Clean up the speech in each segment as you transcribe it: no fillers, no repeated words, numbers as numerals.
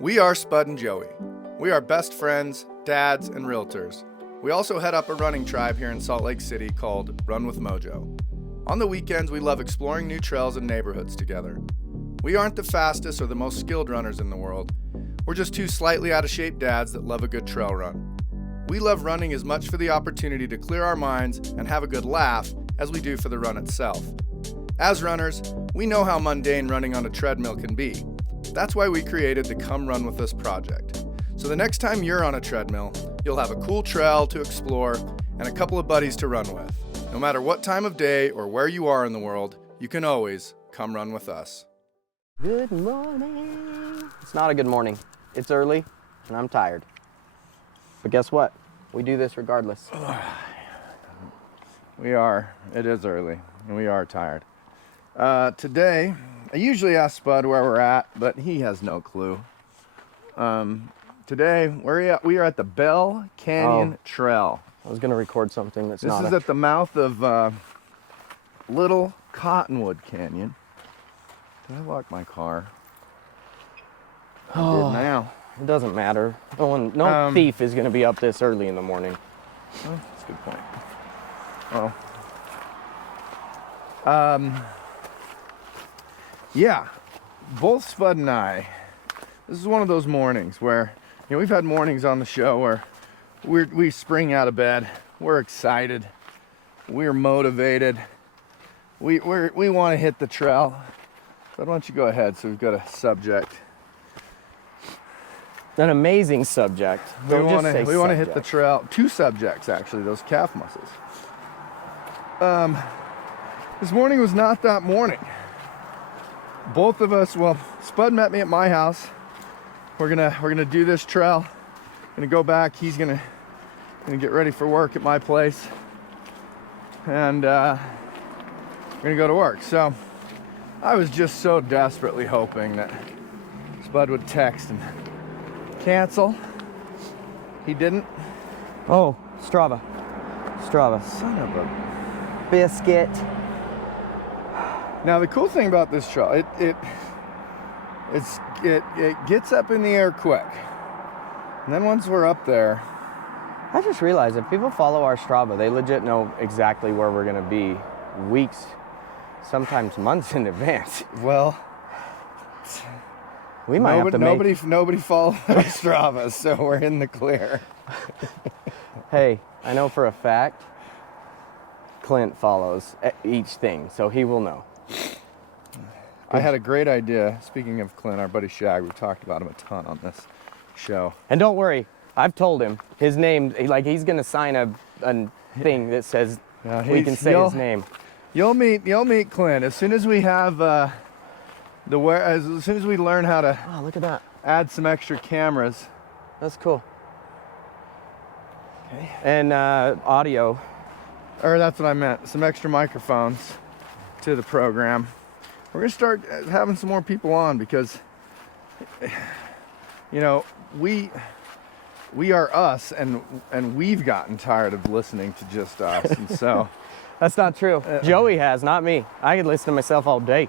We are Spud and Joey. We are best friends, dads, and realtors. We also head up a running tribe here in Salt Lake City called Run with Mojo. On the weekends, we love exploring new trails and neighborhoods together. We aren't the fastest or the most skilled runners in the world. We're just two slightly out of shape dads that love a good trail run. We love running as much for the opportunity to clear our minds and have a good laugh as we do for the run itself. As runners, we know how mundane running on a treadmill can be. That's why we created the Come Run With Us project. So the next time you're on a treadmill, you'll have a cool trail to explore and a couple of buddies to run with. No matter what time of day or where you are in the world, you can always come run with us. Good morning. It's not a good morning. It's early and I'm tired. But guess what? We do this regardless. It is early and we are tired. Today, I usually ask Spud where we're at, but he has no clue. Today, we are at the Bell Canyon Trail. I was gonna record something that's This not. is at the mouth of Little Cottonwood Canyon. Did I lock my car? I did now. It doesn't matter. No thief is gonna be up this early in the morning. Well, that's a good point. Yeah, both Spud and I, this is one of those mornings where, we've had mornings on the show where we spring out of bed, we're excited, we're motivated, we want to hit the trail. But why don't you go ahead, so we've got a subject. An amazing subject. We want to hit the trail. Two subjects, actually, those calf muscles. This morning was not that morning. Both of us, Spud met me at my house. We're gonna do this trail. Gonna go back. He's gonna get ready for work at my place, and we're gonna go to work. So I was just so desperately hoping that Spud would text and cancel. He didn't. Oh, Strava. Son of a Biscuit. Now the cool thing about this trail, it gets up in the air quick, and then once we're up there, I just realized if people follow our Strava, they legit know exactly where we're gonna be weeks, sometimes months in advance. well, We might have to nobody follows Strava, so we're in the clear. Hey, I know for a fact Clint follows each thing, so he will know. I had a great idea. Speaking of Clint, our buddy Shag, we've talked about him a ton on this show. And don't worry, I've told him his name. He's gonna sign a thing that says we can say his name. You'll meet Clint as soon as we have as soon as we learn how to. Oh, look at that! Add some extra cameras. That's cool. Okay. And audio. Or that's what I meant. Some extra microphones to the program. We're gonna start having some more people on because, we are us, and we've gotten tired of listening to just us, and so. That's not true. Joey has, not me. I could listen to myself all day.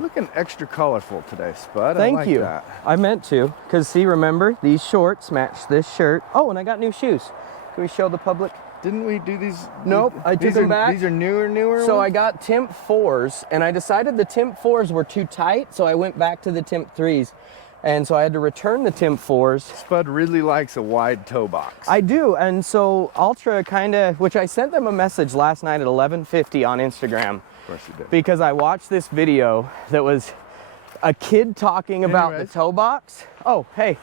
Looking extra colorful today, Spud. Thank you. That. I meant to, because see, remember, these shorts match this shirt. Oh, and I got new shoes. Can we show the public? Didn't we do these? Nope, I took them back. These are newer So ones? I got Timp 4s, and I decided the Timp 4s were too tight, so I went back to the Timp 3s. And so I had to return the Timp 4s. Spud really likes a wide toe box. I do, and so Ultra which I sent them a message last night at 11:50 on Instagram. Of course you did. Because I watched this video that was a kid talking about the toe box. Oh, hey,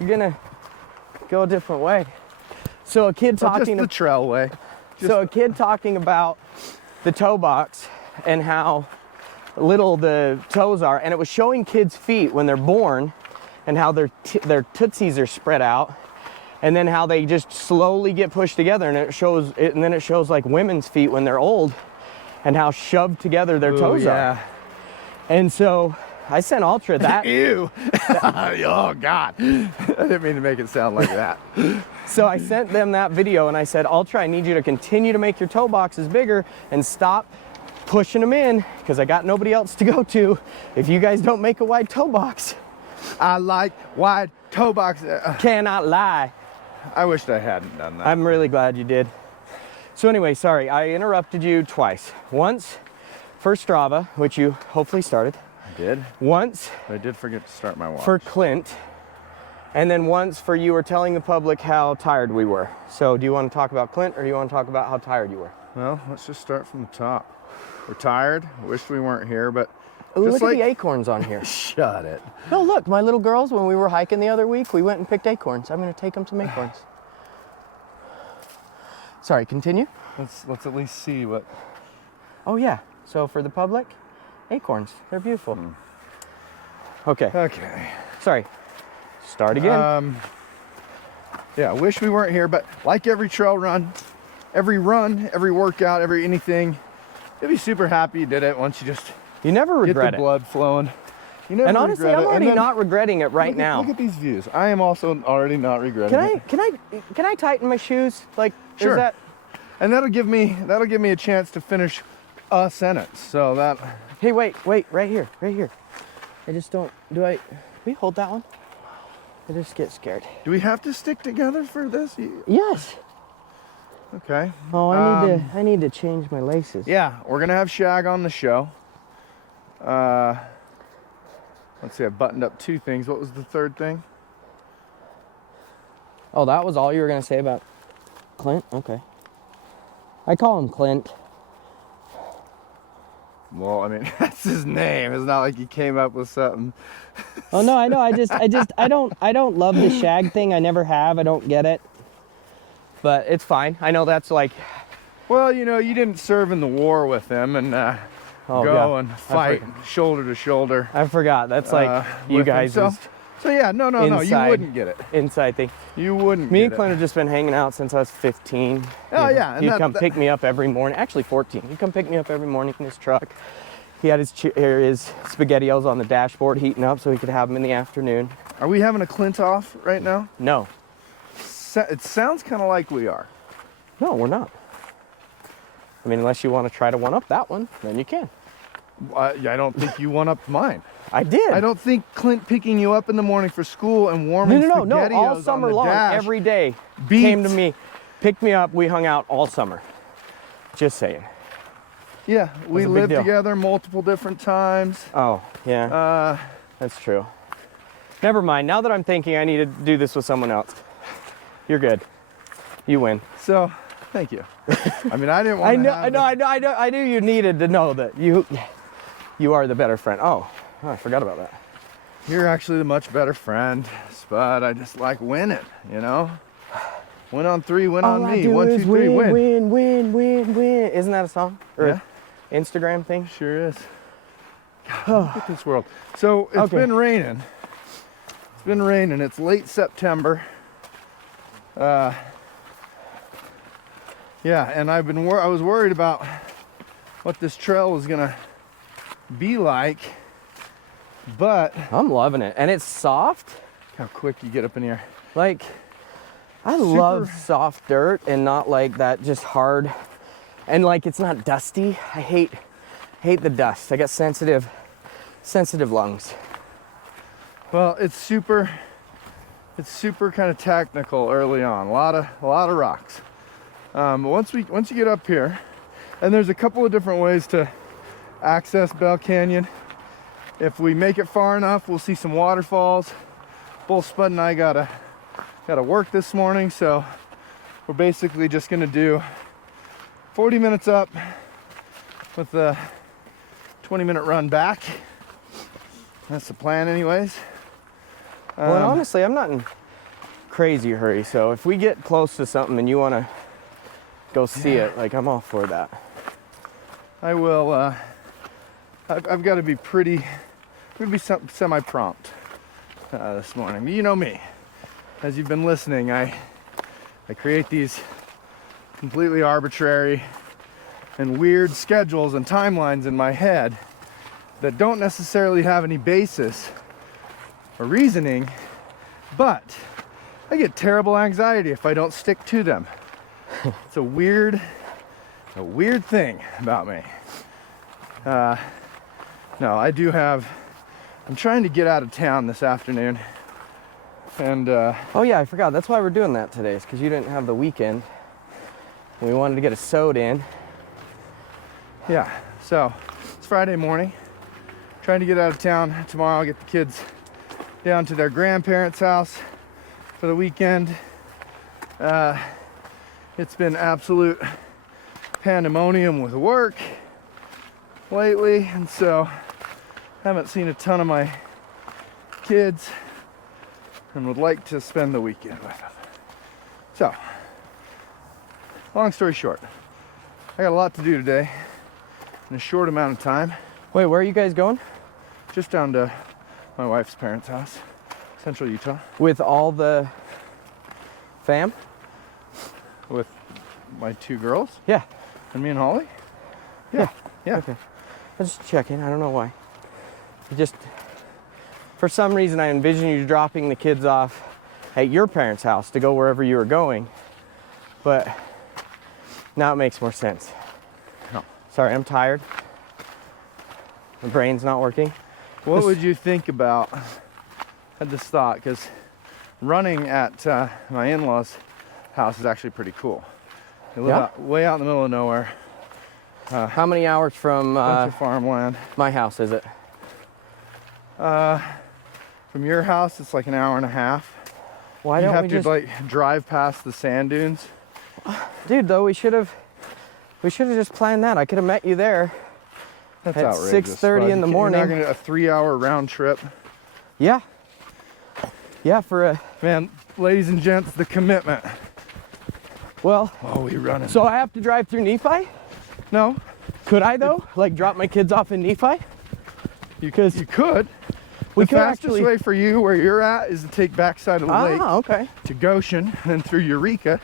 you're gonna go a different way. So a kid talking just the trail way. A kid talking about the toe box and how little the toes are, and it was showing kids' feet when they're born and how their tootsies are spread out, and then how they just slowly get pushed together, and then it shows like women's feet when they're old and how shoved together their toes are. And so I sent Ultra that. Ew. Oh, God. I didn't mean to make it sound like that. So I sent them that video and I said, Ultra, I need you to continue to make your toe boxes bigger and stop pushing them in because I got nobody else to go to if you guys don't make a wide toe box. I like wide toe boxes. Cannot lie. I wished I hadn't done that. I'm really glad you did. So anyway, sorry, I interrupted you twice. Once for Strava, which you hopefully started. I did. Once I did forget to start my watch. for Clint. And then once for you were telling the public how tired we were. So do you want to talk about Clint or do you want to talk about how tired you were? Well, let's just start from the top. We're tired. Wished we weren't here, but Ooh, just look at the acorns on here. Shut it. No, look, my little girls, when we were hiking the other week, we went and picked acorns. I'm going to take them some acorns. Sorry, continue. Let's at least see what. Oh yeah, so for the public, acorns, they're beautiful. Okay, Okay. sorry, start again. Yeah, wish we weren't here, but like every trail run, every workout, every anything, you'll be super happy you did it once you just You never get regret the it. blood flowing. You never And honestly, regret I'm it. And already then not regretting it right now. Look at these views. I am also already not regretting it. Can I tighten my shoes? Like, Sure. is that? And that'll give me a chance to finish a sentence. So that Hey, wait, right here. I just don't. Can we hold that one? I just get scared. do we have to stick together for this? Yes. Okay. Oh, I need to change my laces. Yeah, we're gonna have Shag on the show. Let's see, I buttoned up 2 things. What was the third thing? Oh, that was all you were gonna say about Clint? Okay. I call him Clint. Well, I mean, that's his name. It's not like he came up with something. Oh no, I know. I don't love the shag thing. I never have. I don't get it. But it's fine. I know that's like, Well, you know, you didn't serve in the war with him and oh, go yeah. and fight shoulder to shoulder. I forgot. That's like you with him. guys' So yeah, no, you inside. wouldn't get it. inside thing. You wouldn't Me get and Clint have just been hanging out since I was 15. Oh, yeah, and He'd that- come pick me up every morning. Actually 14. He'd come pick me up every morning in his truck. He had his SpaghettiOs on the dashboard heating up so he could have them in the afternoon. Are we having a Clint off right now? No, It sounds kind of like we are. no, we're not. I mean, unless you want to try to one up that one, then you can. I don't think you one up mine. I did. I don't think Clint picking you up in the morning for school and warming No. SpaghettiOs All on summer the long, dash every day, beats- came to me, picked me up. We hung out all summer. Just saying. Yeah, we a big lived deal. together multiple different times. Oh, yeah, that's true. Never mind. Now that I'm thinking, I need to do this with someone else. You're good. You win. So, thank you. I mean, I didn't want to. I knew you needed to know that you are the better friend. Oh, I forgot about that. You're actually the much better friend, Spud. I just like winning, you know? Win on 3, win on me. 1, 2, 3, win. Win. Isn't that a song? Or Yeah. Instagram thing? Sure is. Look at this world. So it's Okay. been raining. It's been raining. It's late September. Yeah, and I was worried about what this trail was gonna be like, but I'm loving it. And it's soft. how quick you get up in here. Like, I love soft dirt and not like that just hard. And like, it's not dusty. I hate the dust. I got sensitive lungs. Well, it's super kind of technical early on. A lot of rocks. Once you get up here, and there's a couple of different ways to access Bell Canyon. If we make it far enough, we'll see some waterfalls. Both Spud and I gotta work this morning, so we're basically just gonna do 40 minutes up with a 20-minute run back. That's the plan anyways. Well, and honestly, I'm not in crazy hurry. So if we get close to something and you want to go see it, like, I'm all for that. I will, I've got to be semi-prompt this morning. You know me. As you've been listening, I create these completely arbitrary and weird schedules and timelines in my head that don't necessarily have any basis or reasoning, but I get terrible anxiety if I don't stick to them. It's a weird thing about me. No, I do have I'm trying to get out of town this afternoon. And Oh yeah, I forgot. That's why we're doing that today, is because you didn't have the weekend. We wanted to get a sewed in. yeah, so it's Friday morning. Trying to get out of town tomorrow, get the kids down to their grandparents' house for the weekend. It's been absolute pandemonium with work lately, and so haven't seen a ton of my kids and would like to spend the weekend with them. So, long story short, I got a lot to do today in a short amount of time. Wait, where are you guys going? Just down to my wife's parents' house, Central Utah, With all the fam? with my 2 girls Yeah. and me and Holly. Yeah. Okay. I was just checking. I don't know why. Just for some reason, I envision you dropping the kids off at your parents' house to go wherever you were going, but now it makes more sense. No. Sorry, I'm tired. My brain's not working. What would you think about, I had this thought, because running at my in-laws' house is actually pretty cool. They live Yeah? way out in the middle of nowhere, How many hours from bunch of farmland. my house is it? From your house, it's like an hour and a half. Why You don't have we to just, like drive past the sand dunes. dude? Though we should have just planned that. I could have met you there. That's At outrageous. 6:30 in the morning. You're not gonna do a 3-hour round trip. Yeah. Yeah, for a Man, ladies and gents, the commitment. well. Oh, we running. So I have to drive through Nephi? No, Could I though? Like drop my kids off in Nephi? you 'Cause could. we The could fastest actually. way for you where you're at is to take backside of the lake Ah, okay. to Goshen and then through Eureka.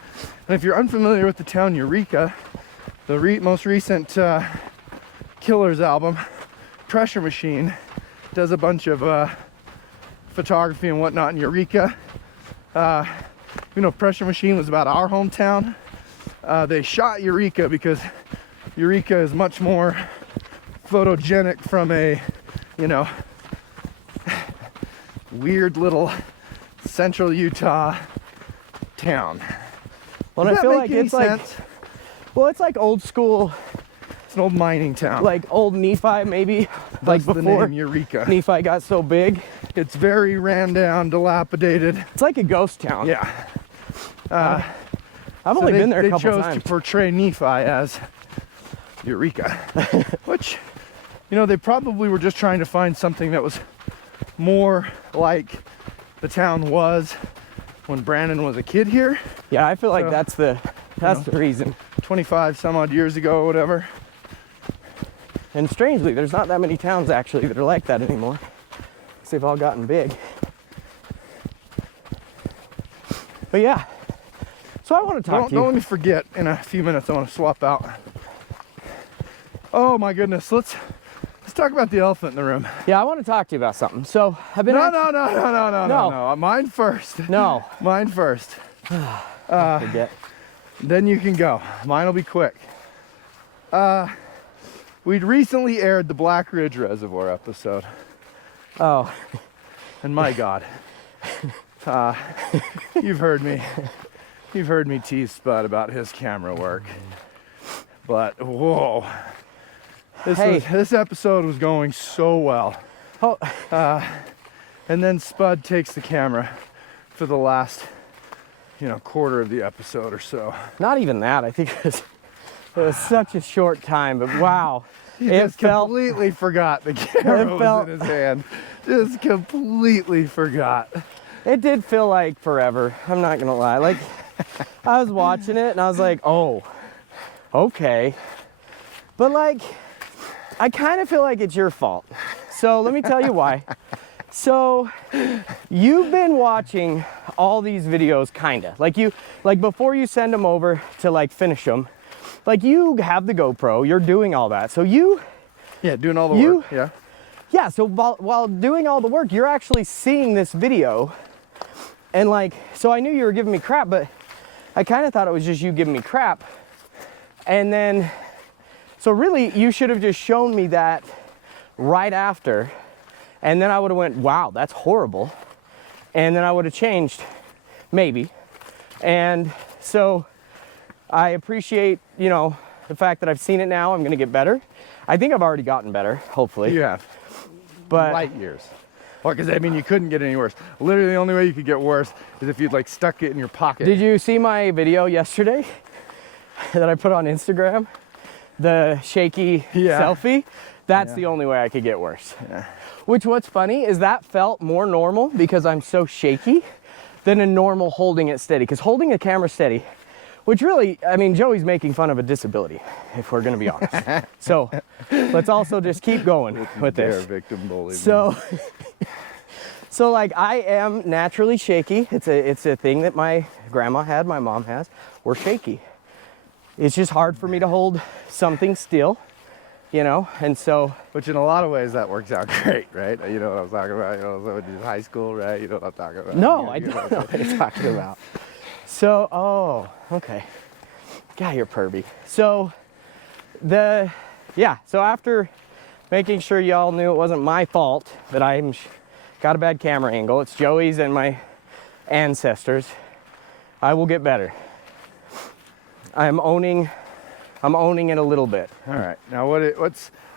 And if you're unfamiliar with the town Eureka, the most recent Killers album, Pressure Machine, does a bunch of photography and whatnot in Eureka. Pressure Machine was about our hometown. They shot Eureka because Eureka is much more photogenic from a, weird little central Utah town. Well, Does I that feel make like any it's like, sense? well, it's like old school, It's an old mining town. like old Nephi maybe, like That's the before name, Eureka. Nephi got so big. It's very ran down, dilapidated. It's like a ghost town. Yeah. I've So only been there a they couple chose times. to portray Nephi as Eureka, which, they probably were just trying to find something that was more like the town was when Brandon was a kid here, Yeah, I feel like So, that's the reason. 25 some odd years ago or whatever. And strangely, there's not that many towns actually that are like that anymore. 'Cause they've all gotten big. But yeah. So I want to talk to Don't you. let me forget. In a few minutes, I want to swap out. Oh my goodness, let's talk about the elephant in the room. Yeah, I want to talk to you about something. So I've been No. Mine first. No. Mine first. Forget. Then you can go. Mine will be quick. We'd recently aired the Black Ridge Reservoir episode, Oh, and my God, you've heard me tease Spud about his camera work, but whoa, this episode was going so well. oh, And then Spud takes the camera for the last, quarter of the episode or so. not even that. I think it was such a short time, but wow. He It just felt, completely forgot the camera It was felt- in his hand. Just completely forgot. it did feel like forever. I'm not gonna lie. Like I was watching it and I was like, oh, okay. But like, I kind of feel like it's your fault. So let me tell you why. So you've been watching all these videos kinda. Like before you send them over to like finish them, like you have the GoPro, you're doing all that. So Yeah, doing all the You- work. Yeah. yeah, so while doing all the work, you're actually seeing this video. And like, so I knew you were giving me crap, but I kind of thought it was just you giving me crap. And then, so really you should have just shown me that right after. And then I would have went, wow, that's horrible. And then I would have changed, maybe. And so I appreciate, you know, the fact that I've seen it now. I'm gonna get better. I think I've already gotten better, hopefully. You have. But Light years. Well, because I mean, you couldn't get any worse. Literally, the only way you could get worse is if you'd like stuck it in your pocket. did you see my video yesterday that I put on Instagram? The shaky selfie? That's the only way I could get worse. Yeah. Which, what's funny is that felt more normal because I'm so shaky than a normal holding it steady. Because holding a camera steady, which really, I mean, Joey's making fun of a disability, if we're gonna be honest. So let's also just keep going with this. Victim bullying. So, so like I am naturally shaky. It's a thing that my grandma had, my mom has. We're shaky. It's just hard for me to hold something still, you know, and so. Which in a lot of ways that works out great, right? You know what I'm talking about? You know, so when you're in high school, right? You know what I'm talking about? No, I don't know what you're talking about. So, oh, okay. God, you're pervy. So, so after making sure y'all knew it wasn't my fault that I got a bad camera angle, it's Joey's and my ancestors, I will get better. I'm owning it a little bit. All right. Now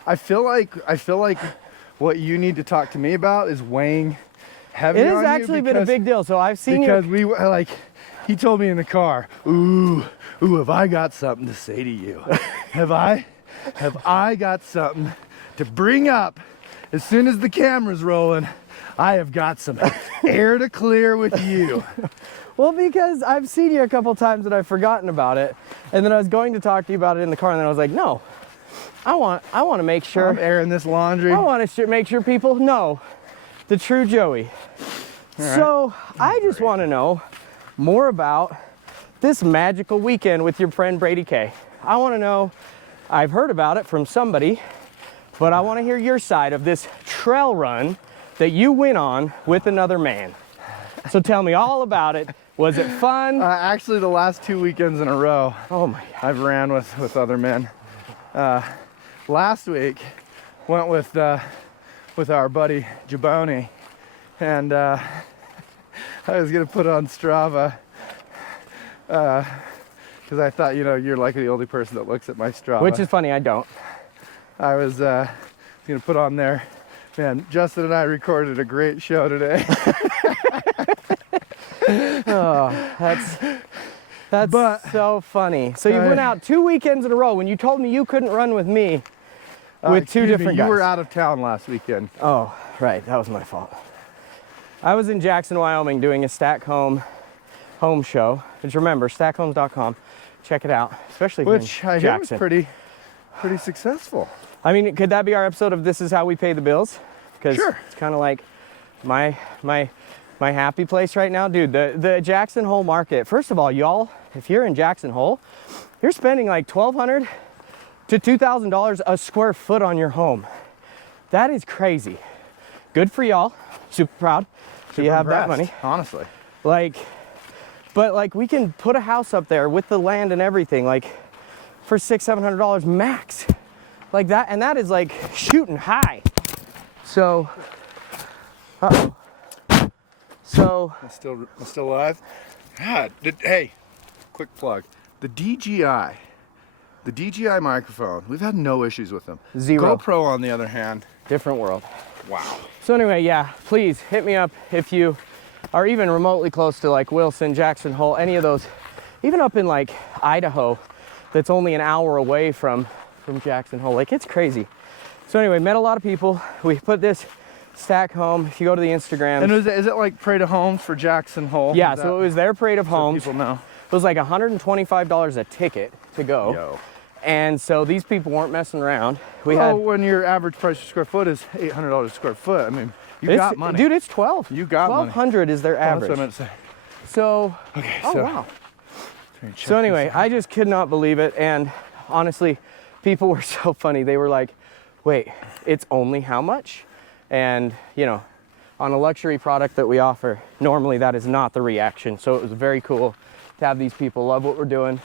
I feel like what you need to talk to me about is weighing heavy It on has you actually been a big deal. So I've seen because he told me in the car, ooh, have I got something to say to you? have I got something to bring up as soon as the camera's rolling? I have got some air to clear with you. Well, because I've seen you a couple times and I've forgotten about it, and then I was going to talk to you about it in the car, and then I was like, no, I want to make sure I'm airing this laundry. I want to make sure people know the true Joey. Right. So I just want to know more about this magical weekend with your friend Brady K. I want to know. I've heard about it from somebody, but I want to hear your side of this trail run that you went on with another man. So tell me all about it. Was it fun? Actually, the last 2 weekends in a row, Oh my God. I've ran with other men. Last week, went with our buddy Jaboni, and I was gonna put it on Strava because I thought, you know, you're like the only person that looks at my Strava. Which is funny, I don't. I was gonna put on there. Man, Justin and I recorded a great show today. Oh, that's so funny. So you went out 2 weekends in a row when you told me you couldn't run with me with two different guys. You were out of town last weekend. Oh, right. That was my fault. I was in Jackson, Wyoming doing a Stack Home show. Just remember, stackhomes.com. Check it out, especially if you're in Which I hear was Jackson. pretty successful. I mean, could that be our episode of This Is How We Pay the Bills? Because Sure. it's kind of like my happy place right now. Dude, the Jackson Hole market. First of all, y'all, if you're in Jackson Hole, you're spending like $1,200 to $2,000 a square foot on your home. That is crazy. Good for y'all. Super proud. So you have that money. Honestly. But we can put a house up there with the land and everything, like for $600-700 max. Like that, and that is like shooting high. So, So. I'm still alive? God, hey, quick plug. The DJI microphone, we've had no issues with them. Zero. GoPro, on the other hand. Different world. Wow. So anyway, yeah, please hit me up if you are even remotely close to like Wilson, Jackson Hole, any of those, even up in like Idaho, that's only an hour away from Jackson Hole. Like, it's crazy. So anyway, met a lot of people. We put this Stack Home. If you go to the Instagram. And is it like Parade of Homes for Jackson Hole? Yeah, so it was their Parade of Homes. People know. It was like $125 a ticket to go. Yo. And so these people weren't messing around. When your average price per square foot is $800 a square foot, I mean, you got money. Dude, it's 12. You got money. 1,200 is their average. That's what I meant to say. So, Okay, wow. So anyway, I just could not believe it. And honestly, people were so funny. They were like, wait, it's only how much? And, you know, on a luxury product that we offer, normally that is not the reaction. So it was very cool to have these people love what we're doing.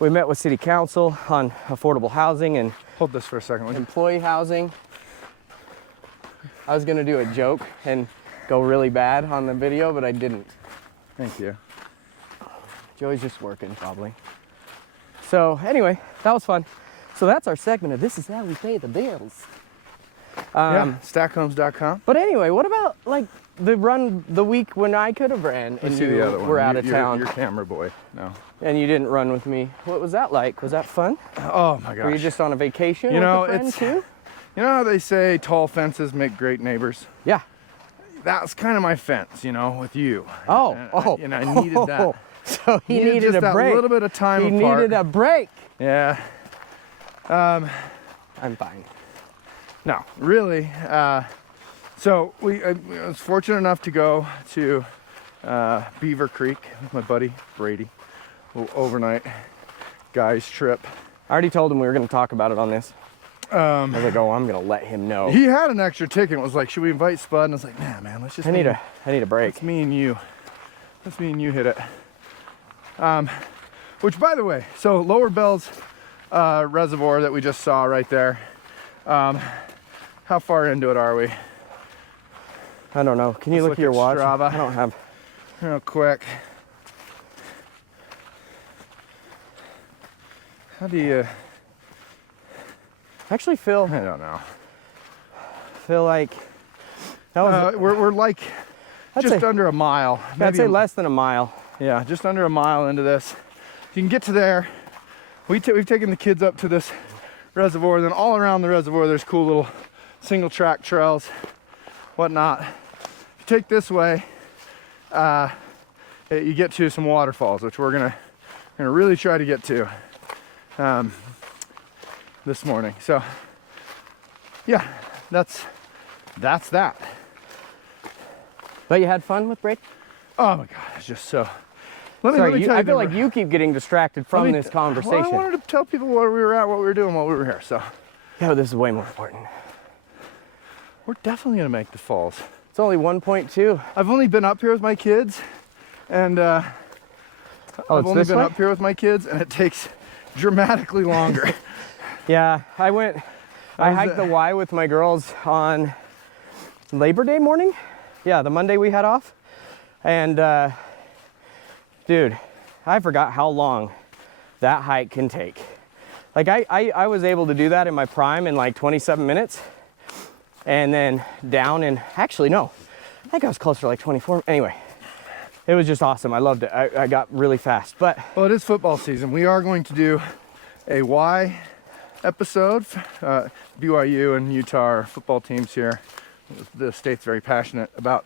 We met with City Council on affordable housing and hold this for a second. employee housing. I was gonna do a joke and go really bad on the video, but I didn't. Thank you. Joey's just working probably. So anyway, that was fun. So that's our segment of This Is How We Pay the Bills. Yeah, stackhomes.com. But anyway, what about like the week when I could have ran and you were out of town? You're camera boy. No. And you didn't run with me. What was that like? Was that fun? Oh my gosh. Were you just on a vacation You know, with a friend it's- too? You know how they say tall fences make great neighbors? Yeah. That's kind of my fence, you know, with you. Oh, And I needed that. So he needed just a that break. little bit of time He apart. needed a break. Yeah. I'm fine. No, really. So I was fortunate enough to go to Beaver Creek with my buddy Brady. A little overnight guys trip. I already told him we were going to talk about it on this. I was like, oh, I'm going to let him know. He had an extra ticket and was like, should we invite Spud? And I was like, nah, man, let's just I need a break. It's me and you. Let's me and you hit it. Which, by the way, so Lower Bells Reservoir that we just saw right there. How far into it are we? I don't know. Can you Let's look at your watch? Strava. I don't have. Real quick. How do you? I actually feel I don't know. like that was. We're like I'd just say- under a mile. I'd maybe say a- less than a mile. Yeah, just under a mile into this. You can get to there. We've taken the kids up to this reservoir. Then all around the reservoir, there's cool little single track trails, whatnot. If you take this way, you get to some waterfalls, which we're gonna really try to get to this morning. So yeah, that's that. But you had fun with break? Oh my God, it's just so. Let me Sorry, tell you I feel the- like you keep getting distracted from this conversation. Well, I wanted to tell people where we were at, what we were doing while we were here. So Yeah, but this is way more important. we're definitely gonna make the falls. It's only 1.2. I've only been up here with my kids, and I've it's only this been way? up here with my kids, and it takes dramatically longer. Yeah, I hiked the Y with my girls on Labor Day morning. Yeah, the Monday we had off. And dude, I forgot how long that hike can take. Like I was able to do that in my prime in like 27 minutes. And then down in, actually no, I think I was closer to like 24. Anyway, it was just awesome. I loved it. I got really fast, but Well, it is football season. We are going to do a Y episode. BYU and Utah are football teams here. The state's very passionate about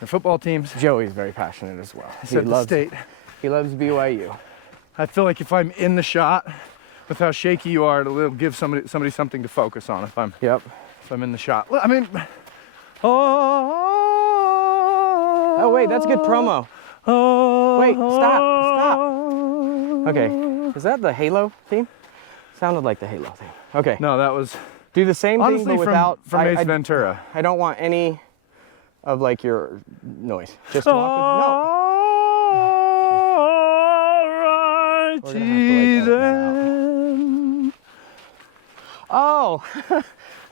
their football teams. Joey's very passionate as well. Said the state. He loves BYU. I feel like if I'm in the shot, with how shaky you are, it'll give somebody something to focus on. If I'm in the shot. I mean, Oh wait, that's good promo. Wait, stop. Okay, is that the Halo theme? Sounded like the Halo theme. Okay, No, that was do the same honestly thing, but without. from Ace Ventura. I don't want any of like your noise. Just walk with, no. We're gonna have to, like, edit that Oh,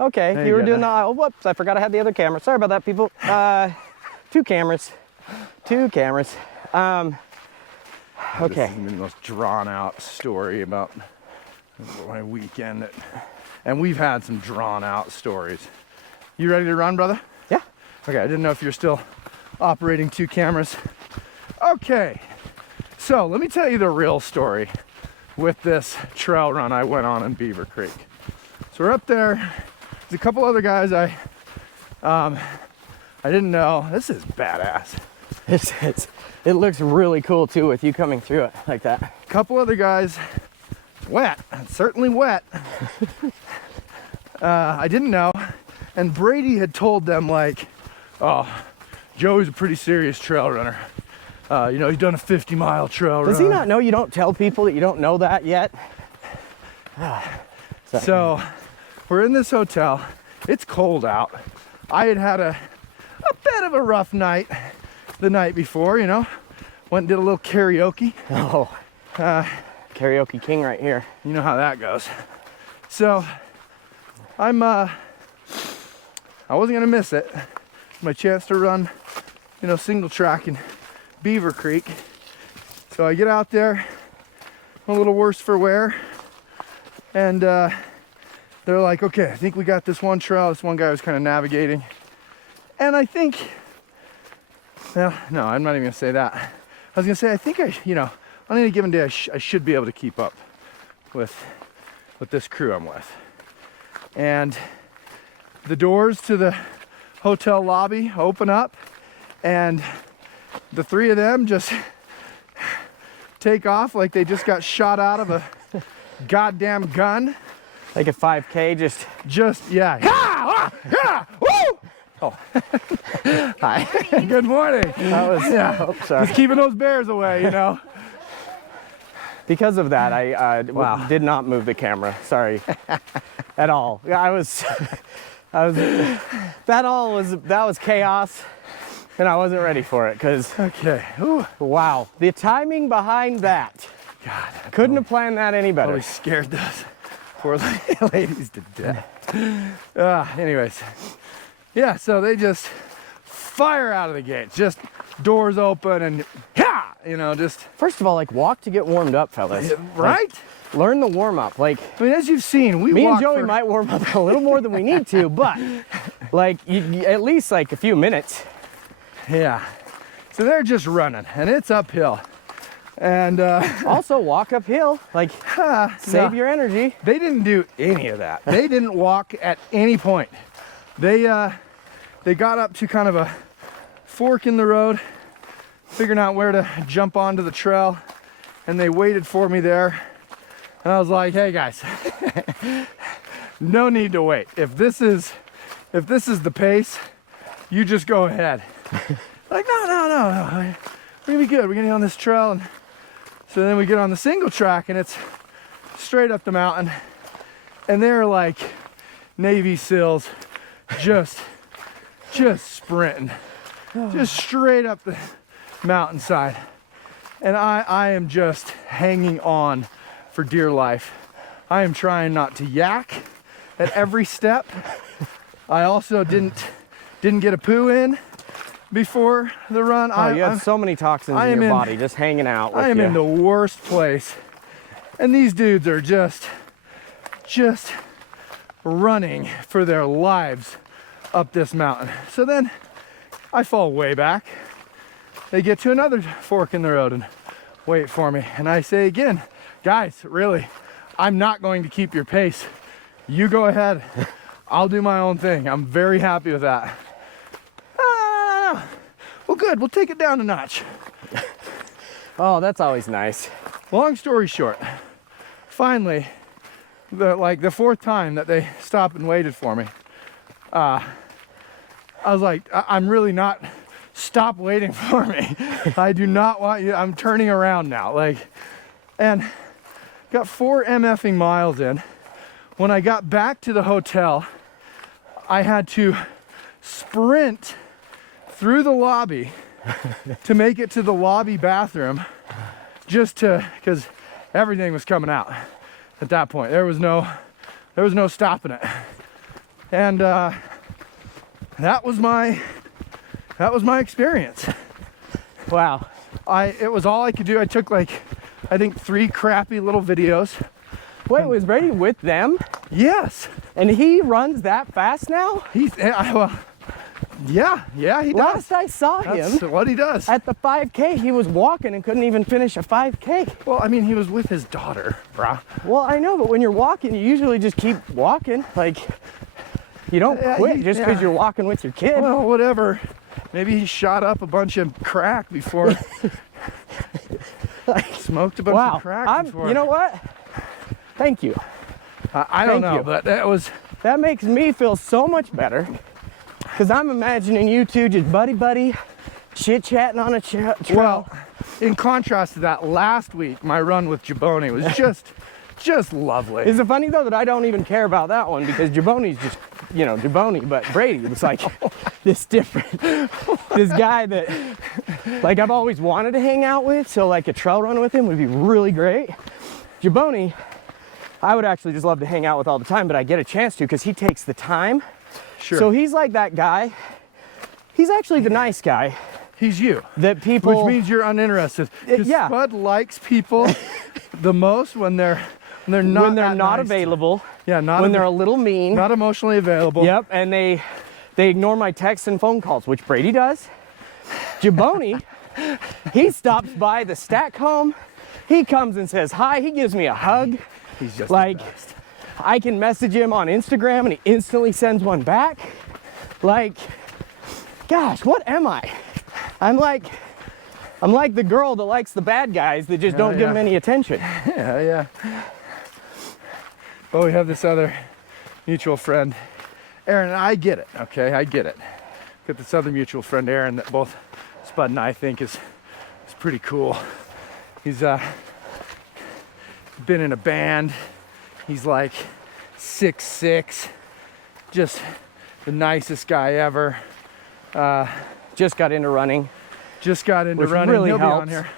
okay. There You were you go. doing the. Oh, whoops! I forgot I had the other camera. Sorry about that, people. Two cameras. Okay. This is the most drawn out story about my weekend. And we've had some drawn out stories. You ready to run, brother? Yeah. Okay, I didn't know if you're still operating two cameras. Okay, so let me tell you the real story with this trail run I went on in Beaver Creek. So we're up there. There's a couple other guys I didn't know. This is badass. It looks really cool too with you coming through it like that. Couple other guys, wet, certainly wet. I didn't know, and Brady had told them like, oh, Joey's a pretty serious trail runner. You know, he's done a 50-mile trail run. Does he not know you don't tell people that you don't know that yet? So we're in this hotel. It's cold out. I had a bit of a rough night the night before, you know. Went and did a little karaoke. Oh, karaoke king right here. You know how that goes. So I'm I wasn't gonna miss it. My chance to run, you know, single track in Beaver Creek. So I get out there, I'm a little worse for wear, and they're like, okay, I think we got this one trail. This one guy was kind of navigating, and I think, well, no, I'm not even gonna say that. I was gonna say, I think you know, on any given day, I should be able to keep up with this crew I'm with. And the doors to the hotel lobby open up, and the three of them just take off like they just got shot out of a goddamn gun. Like a 5K, Just yeah. Woo! Oh. Hi. Good morning. that was, Yeah. oh, sorry. Just keeping those bears away, you know. Because of that, I Wow. did not move the camera. Sorry, at all. I was, that was chaos, and I wasn't ready for it. Because Okay. Ooh. wow, the timing behind that. God. Couldn't have planned that any better. Probably scared those poor ladies to death. Anyways, yeah. So they just fire out of the gate, just doors open, and yeah, you know, just First of all, like, walk to get warmed up, fellas. right. Like, learn the warm up. Like, I mean, as you've seen, we me and walked Joey for- might warm up a little more than we need to, but like at least like a few minutes. Yeah. So they're just running, and it's uphill, and Also, walk uphill. Like, save your energy. They didn't do any of that. They didn't walk at any point. They got up to kind of a fork in the road, figuring out where to jump onto the trail, and they waited for me there. And I was like, "Hey guys, no need to wait. If this is the pace, you just go ahead." Like, no. We're gonna be good. We're gonna get on this trail, and so then we get on the single track, and it's straight up the mountain, and they're like Navy SEALs, just sprinting, just straight up the mountainside, and I am just hanging on for dear life. I am trying not to yak at every step. I also didn't get a poo in before the run. Oh, you had so many toxins I in am your in- body just hanging out with I am you. in the worst place. And these dudes are just running for their lives up this mountain. So then I fall way back. They get to another fork in the road and wait for me. And I say again, guys, really, I'm not going to keep your pace. You go ahead. I'll do my own thing. I'm very happy with that. No. Well, good. We'll take it down a notch. Oh, that's always nice. Long story short, finally, the fourth time that they stopped and waited for me, I was like, I'm really not, stop waiting for me. I do not want you, I'm turning around now. Like, and got 4 MFing miles in. When I got back to the hotel, I had to sprint through the lobby to make it to the lobby bathroom, just because everything was coming out at that point. There was no stopping it. And that was my experience. Wow. It was all I could do. I took like, I think 3 crappy little videos. Wait, was Brady with them? Yes, And he runs that fast now? well, yeah, he does. Last I saw That's him what he does. at the 5K, he was walking and couldn't even finish a 5K. Well, I mean, he was with his daughter, brah. Well, I know, but when you're walking, you usually just keep walking. Like, you don't Yeah, quit just because yeah. you're walking with your kid. Well, whatever. Maybe he shot up a bunch of crack before. Smoked a bunch Wow. of crack before. You know what? Thank you. I don't Thank know, you. but that was. That makes me feel so much better. Because I'm imagining you two just buddy, chit-chatting on a trail. Well, in contrast to that, last week my run with Jaboni was just lovely. Is it funny though that I don't even care about that one because Jaboni's just, Jaboni, but Brady was like this different, this guy that like I've always wanted to hang out with, so like a trail run with him would be really great. Jaboni, I would actually just love to hang out with all the time, but I get a chance to because he takes the time Sure. So he's like that guy. He's actually the nice guy He's you. that people. Which means you're uninterested. 'Cause yeah. Spud likes people the most when they're not when they're that not nice. available. Yeah, not when av- they're a little mean. not emotionally available. Yep, and they ignore my texts and phone calls, which Brady does. Jaboni, he stops by the stack home. He comes and says hi. He gives me a hug. He's just Like, the best. I can message him on Instagram and he instantly sends one back. Like, gosh, what am I? I'm like the girl that likes the bad guys that just don't give them any attention. Yeah. But we have this other mutual friend, Aaron, and I get it, okay? I get it. Got this other mutual friend, Aaron, that both Spud and I think is pretty cool. He's been in a band. He's like 6'6", just the nicest guy ever. Just got into running. Just got into Which running. really He'll be on helps. here.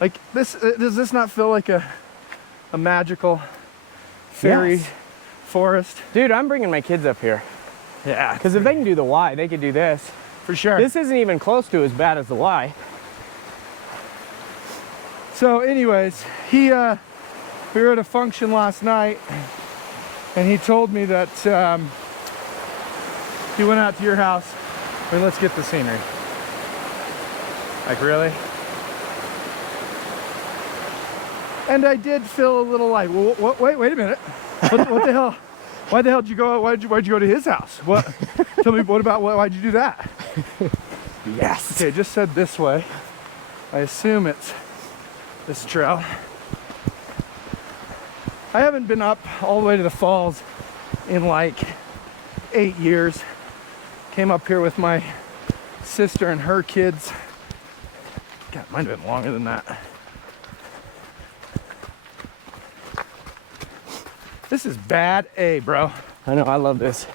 Like this. Does this not feel like a magical fairy Yes. forest? Dude, I'm bringing my kids up here. Yeah, Because if they can do the Y, they could do this. for sure. This isn't even close to as bad as the Y. So, anyways, we were at a function last night, and he told me that he went out to your house. I mean, let's get the scenery. Like, really? And I did feel a little like, well, wait a minute. What the hell? Why the hell did you go? Why'd you go to his house? What? Tell me, what about why'd you do that? Yes. Okay, just said this way. I assume it's this trail. I haven't been up all the way to the falls in like 8 years. Came up here with my sister and her kids. God, it might have been longer than that. This is bad A, bro. I know, I love this.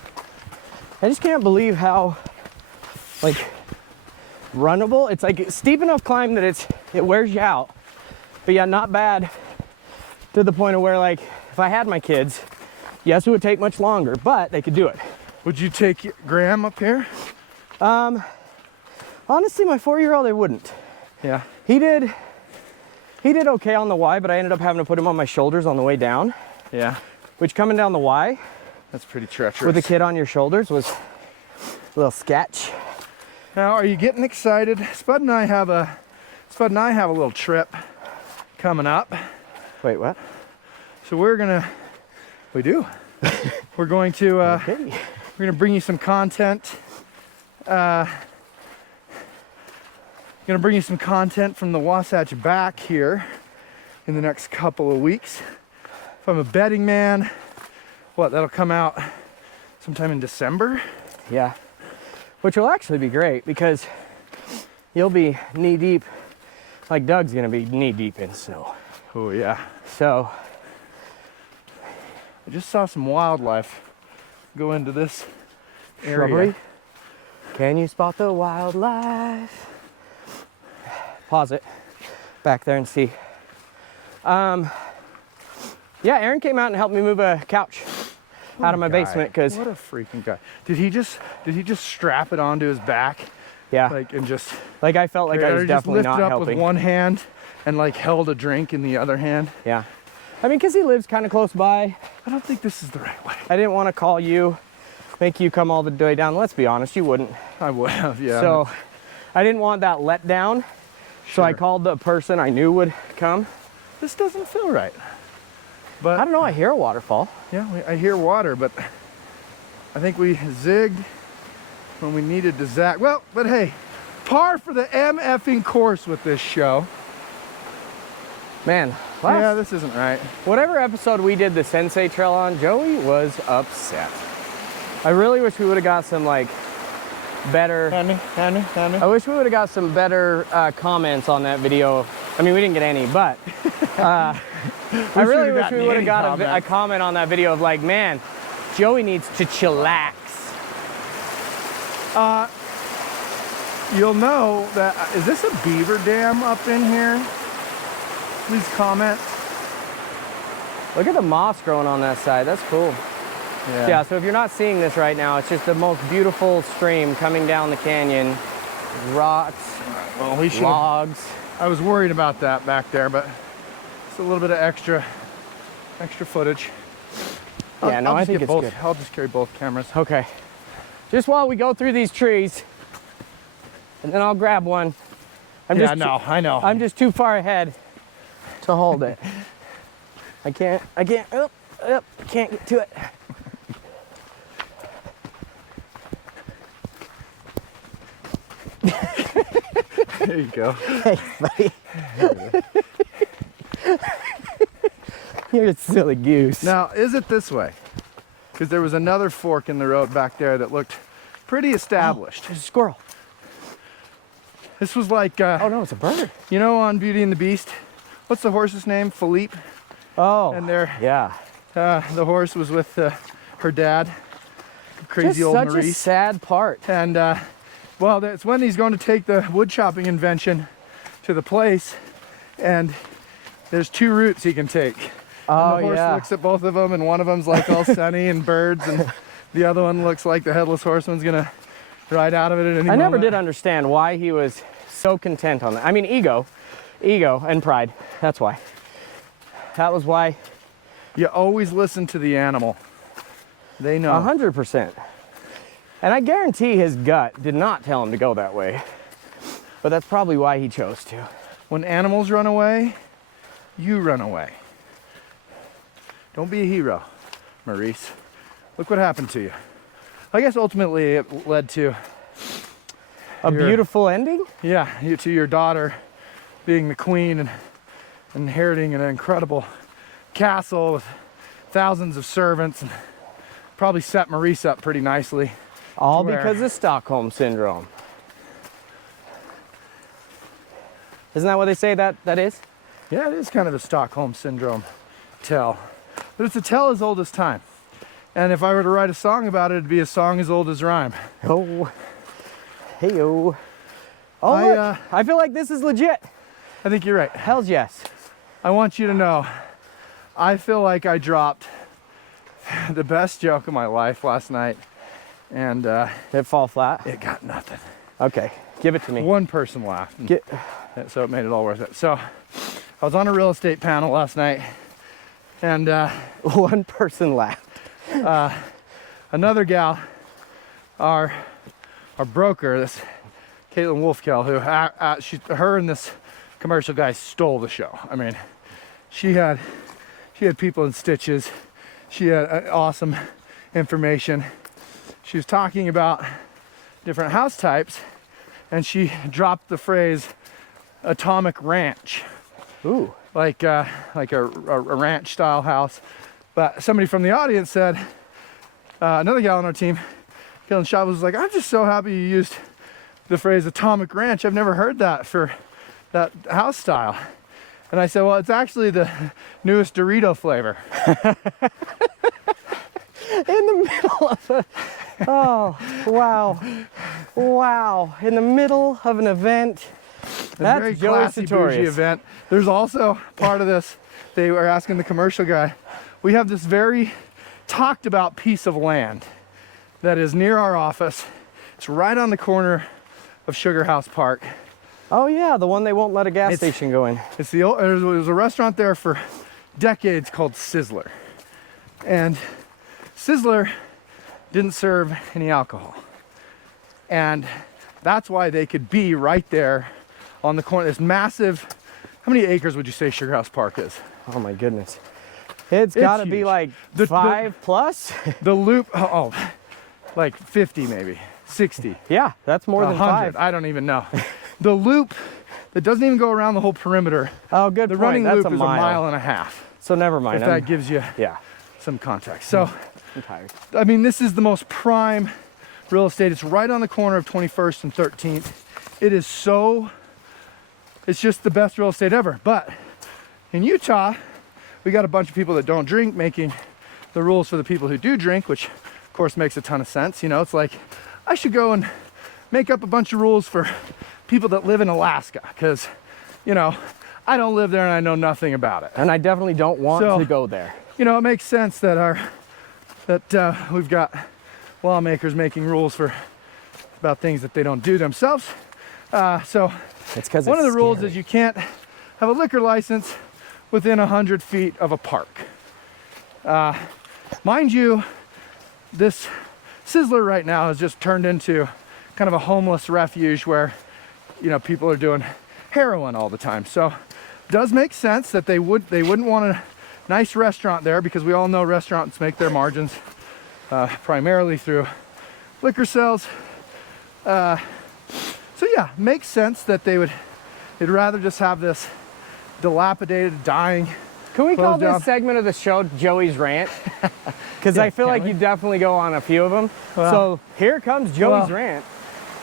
I just can't believe how, like, runnable. It's like steep enough climb that it wears you out. But yeah, not bad to the point of where, like, if I had my kids, yes, it would take much longer, but they could do it. Would you take Graham up here? Honestly, my 4-year-old, I wouldn't. Yeah. He did okay on the Y, but I ended up having to put him on my shoulders on the way down, Yeah. which coming down the Y That's pretty treacherous. with a kid on your shoulders was a little sketch. Now, are you getting excited? Spud and I have a little trip coming up. Wait, what? So we do. We're going to Okay. we're gonna bring you some content. Gonna bring you some content from the Wasatch back here in the next couple of weeks. If I'm a betting man, that'll come out sometime in December. Yeah. Which will actually be great because you'll be knee deep, like Doug's gonna be knee deep in snow. Oh yeah. So, I just saw some wildlife go into this area. shrubbery. Can you spot the wildlife? Pause it back there and see. Yeah, Aaron came out and helped me move a couch out of my basement because, What a freaking guy. Did he just strap it onto his back? yeah, And just like I felt like I or was just definitely lifted not up helping. with one hand and like held a drink in the other hand? Yeah. I mean, because he lives kind of close by. I don't think this is the right way. I didn't want to call you, make you come all the way down. Let's be honest, you wouldn't. I would have, yeah. So I didn't want that let down. So I Sure. called the person I knew would come. This doesn't feel right. But I don't know, I hear a waterfall. yeah, I hear water, but I think we zigged when we needed to zag. Well, but hey, par for the MFing course with this show. Man, Yeah, this isn't right. whatever episode we did the Sensei Trail on, Joey was upset. I really wish we would have got some like better, Hand me. I wish we would have got some better comments on that video. I mean, we didn't get any, but I really wish we would have got a comment on that video of like, man, Joey needs to chillax. You'll know that, is this a beaver dam up in here? Please comment. Look at the moss growing on that side. That's cool. Yeah, so if you're not seeing this right now, it's just the most beautiful stream coming down the canyon. Rocks, Well, we should. logs. I was worried about that back there, but it's a little bit of extra footage. Yeah, no, I'll I just think get it's both. good. I'll just carry both cameras. Okay. Just while we go through these trees, and then I'll grab one. I know. I'm just too far ahead to hold it. I can't, can't get to it. There you go. Hey, buddy. You're a silly goose. Now, is it this way? Because there was another fork in the road back there that looked pretty established. There's a squirrel. This was like, Oh no, it's a bird. you know, on Beauty and the Beast, what's the horse's name? Philippe. Oh, And there, yeah. the horse was with her dad, crazy Just old such a Maurice. sad part. And well, that's when he's going to take the wood chopping invention to the place, and there's two routes he can take. Oh And the horse yeah. looks at both of them, and one of them's like all sunny and birds, and the other one looks like the headless horseman's gonna ride out of it at any I never moment. did understand why he was so content on that. I mean, ego and pride. That's why. That was why. You always listen to the animal. They know. 100%. And I guarantee his gut did not tell him to go that way. But that's probably why he chose to. When animals run away, you run away. Don't be a hero, Maurice. Look what happened to you. I guess ultimately it led to, A You're- beautiful ending? to your daughter being the queen and inheriting an incredible castle with thousands of servants, and probably set Maurice up pretty nicely. All Where? because of Stockholm Syndrome. Isn't that what they say that is? Yeah, it is kind of a Stockholm Syndrome tell. But it's a tell as old as time. And if I were to write a song about it, it'd be a song as old as rhyme. Oh. Hey-o. Oh, I, look. I feel like this is legit. I think you're right. Hell's yes. I want you to know, I feel like I dropped the best joke of my life last night, and Did it fall flat? it got nothing. Okay, give it to me. One person laughed, and Get, so it made it all worth it. So I was on a real estate panel last night, and one person laughed. another gal, our broker, this Caitlin Wolfkell, who her and this commercial guy stole the show. I mean, she had people in stitches. She had awesome information. She was talking about different house types, and she dropped the phrase "atomic ranch," Ooh. like a ranch style house. But somebody from the audience said, another gal on our team, Caitlin Shaw, was like, "I'm just so happy you used the phrase atomic ranch. I've never heard that for that house style." And I said, "Well, it's actually the newest Dorito flavor." In the middle of a, oh, wow. Wow. In the middle of an event. A That's very Joey classy, bougie Sartorius. event. There's also part of this, they were asking the commercial guy, we have this very talked about piece of land that is near our office. It's right on the corner of Sugar House Park. Oh yeah, the one they won't let a gas It's- station go in. It's the old, there was a restaurant there for decades called Sizzler. And Sizzler didn't serve any alcohol. And that's why they could be right there on the corner. This massive, how many acres would you say Sugar House Park is? Oh my goodness. It's gotta be huge. like The- 5 plus. The loop, like 50 maybe, 60, Yeah, that's more than 100, 5. I don't even know. The loop that doesn't even go around the whole perimeter, Oh, good the point. running That's loop a is mile. a mile and a half, So never mind. if that gives you Yeah, some context. So, I'm tired. I mean, this is the most prime real estate. It's right on the corner of 21st and 13th. It is so, it's just the best real estate ever. But in Utah, we got a bunch of people that don't drink making the rules for the people who do drink, which of course makes a ton of sense. You know, it's like, I should go and make up a bunch of rules for people that live in Alaska, because, you know, I don't live there and I know nothing about it. And I definitely don't want So- to go there. You know, it makes sense that our that we've got lawmakers making rules about things that they don't do themselves. So It's because one of the rules is you can't have a liquor license within 100 feet of a park. Mind you, this Sizzler right now has just turned into kind of a homeless refuge where, you know, people are doing heroin all the time. So it does make sense that they wouldn't want a nice restaurant there, because we all know restaurants make their margins primarily through liquor sales. So yeah, makes sense that they'd rather just have this dilapidated, dying. Can we call closed down. this segment of the show Joey's Rant? Because I feel can like we? you definitely go on a few of them. Well, so here comes Joey's well, Rant.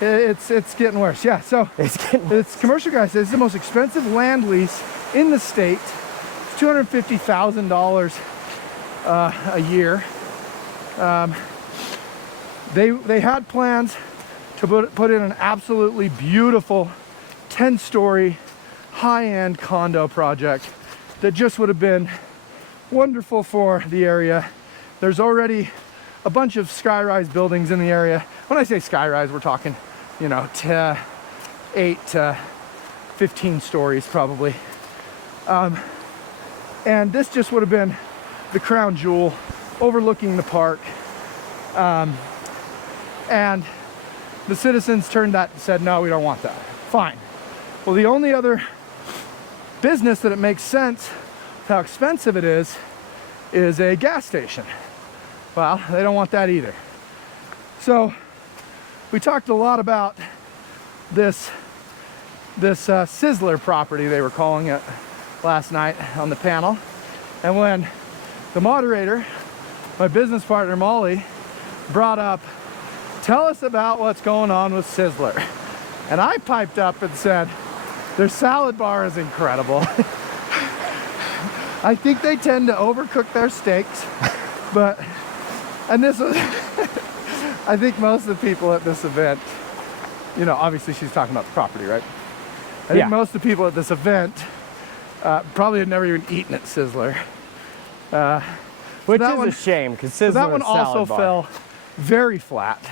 It's getting worse. Yeah, so it's commercial guy says it's the most expensive land lease in the state. It's $250,000 a year. They had plans to put in an absolutely beautiful 10-story high-end condo project that just would have been wonderful for the area. There's already a bunch of skyrise buildings in the area. When I say skyrise, we're talking, you know, 8 to 15 stories probably. And this just would have been the crown jewel overlooking the park. And the citizens turned that and said, no, we don't want that. Fine. Well, the only other business that it makes sense with how expensive it is a gas station. Well, they don't want that either. So we talked a lot about this Sizzler property, they were calling it last night on the panel. And when the moderator, my business partner Molly, brought up, tell us about what's going on with Sizzler. And I piped up and said, their salad bar is incredible. I think they tend to overcook their steaks, and this was, I think most of the people at this event, you know, obviously she's talking about the property, right? I think most of the people at this event probably had never even eaten at Sizzler. Which is a shame, because Sizzler that one is salad also bar. fell very flat.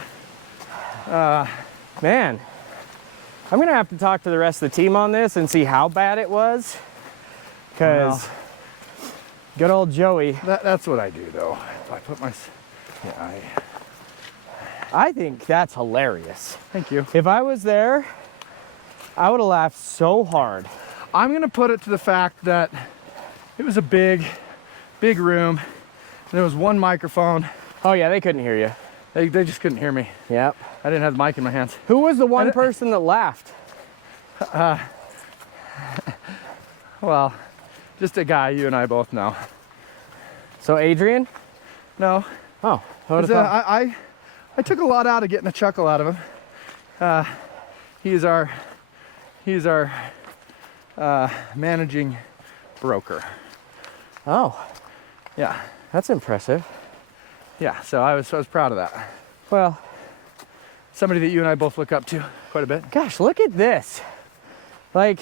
Man, I'm gonna have to talk to the rest of the team on this and see how bad it was. Because good old Joey. That's what I do though. If I put my, I think that's hilarious. Thank you. If I was there, I would have laughed so hard. I'm gonna put it to the fact that it was a big room. And there was one microphone. Oh yeah, they couldn't hear you. They just couldn't hear me. Yep. I didn't have the mic in my hands. Who was the one person that laughed? Well, just a guy you and I both know. So Adrian? No. Oh, I would have thought. I took a lot out of getting a chuckle out of him. He's our managing broker. Oh, Yeah. that's impressive. Yeah, so I was proud of that. Well, Somebody that you and I both look up to quite a bit. gosh, look at this. Like,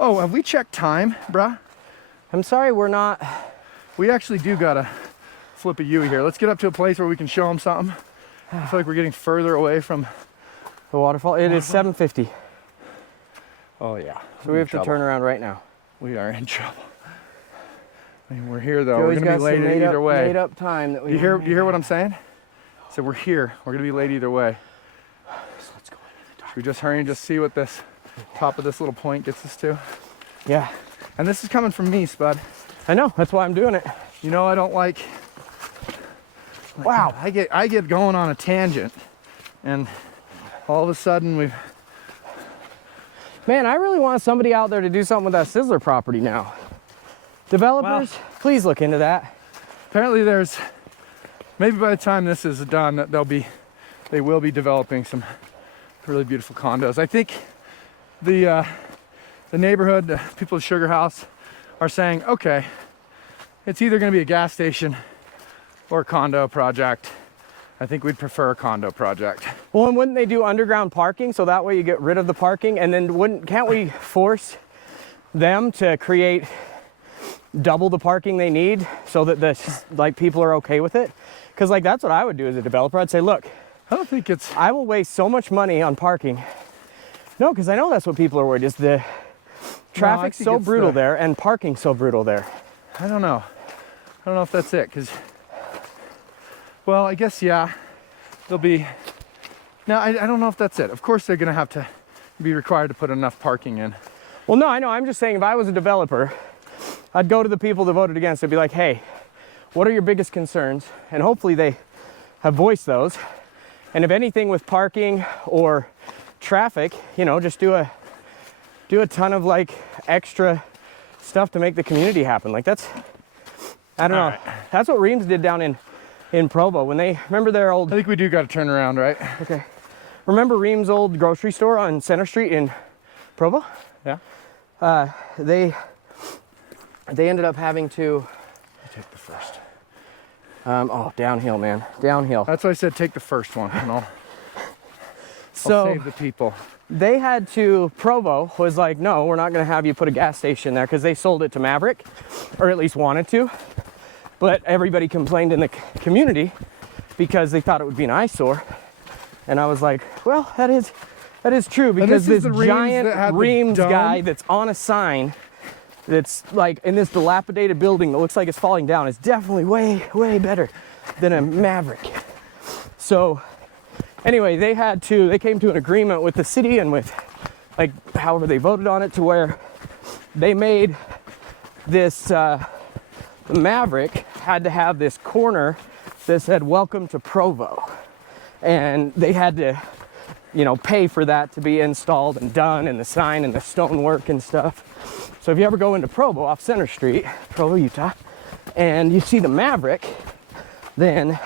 Oh, have we checked time, bruh? I'm sorry we're not. We actually do gotta flip a U here. Let's get up to a place where we can show them something. I feel like we're getting further away from. The waterfall. It is 7:50. Oh yeah. So we have to turn around right now. We are in trouble. I mean, we're here though. Joey's We're gonna got be some late either way. made up time that we. Do you hear what I'm saying? So we're here. We're gonna be late either way. So let's go into the dark. Should we just hurry and just see what this top of this little point gets us to? Yeah, And this is coming from me, Spud. I know. That's why I'm doing it. You know I don't like. Wow. I get going on a tangent, and all of a sudden we've. Man, I really want somebody out there to do something with that Sizzler property now. Developers, please look into that. Apparently there's. Maybe by the time this is done, that they will be developing some really beautiful condos. I think the neighborhood, the people of Sugar House, are saying, okay, it's either going to be a gas station or a condo project. I think we'd prefer a condo project. Well, and wouldn't they do underground parking so that way you get rid of the parking? And then can't we force them to create double the parking they need so that people are okay with it? Because like that's what I would do as a developer. I'd say, look, I don't think it's. I will waste so much money on parking. No, because I know that's what people are worried is the traffic's think so it's brutal the- there and parking so brutal there. I don't know. I don't know if that's it. Because, well, I guess yeah. There'll be. No, I don't know if that's it. Of course, they're gonna have to be required to put enough parking in. Well, no, I know. I'm just saying if I was a developer, I'd go to the people that voted against it and be like, hey, what are your biggest concerns? And hopefully they have voiced those. And if anything with parking or traffic, you know, just do a ton of like extra stuff to make the community happen. Like that's, I don't know. All right. That's what Reams did down in Provo when they, remember their old, I think we do got to turn around, right? okay. Remember Reams' old grocery store on Center Street in Provo? Yeah. They ended up having to, Take the first. oh, downhill, man, downhill. That's why I said take the first one, and I'll So save the people. they had to, Provo was like, no, we're not gonna have you put a gas station there because they sold it to Maverick, or at least wanted to. But everybody complained in the community because they thought it would be an eyesore. And I was like, well, that is true because this is this the Reams that had giant the Reams dome? guy that's on a sign that's like in this dilapidated building that looks like it's falling down is definitely way, way better than a Maverick. So anyway, they came to an agreement with the city and with like however they voted on it to where they made this, the Maverick had to have this corner that said, welcome to Provo. And they had to, you know, pay for that to be installed and done and the sign and the stonework and stuff. So if you ever go into Provo off Center Street, Provo, Utah, and you see the Maverick, then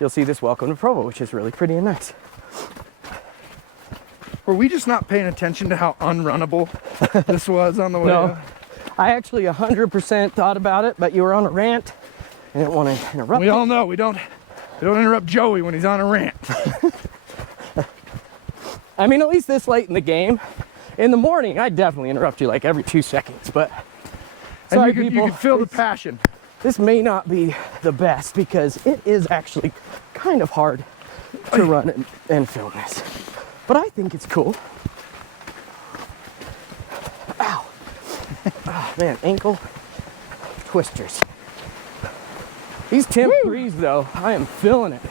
you'll see this welcome to Provo, which is really pretty and nice. Were we just not paying attention to how unrunnable this was on the way? No, up? I actually 100% thought about it, but you were on a rant. I didn't want to interrupt We you. all know we don't interrupt Joey when he's on a rant. I mean, at least this late in the game. In the morning, I definitely interrupt you like every 2 seconds, but And sorry, you people. could feel the passion. This may not be the best because it is actually kind of hard to run and film this. But I think it's cool. Ow. Oh, man, ankle twisters. These Timp 3s though, I am feeling it.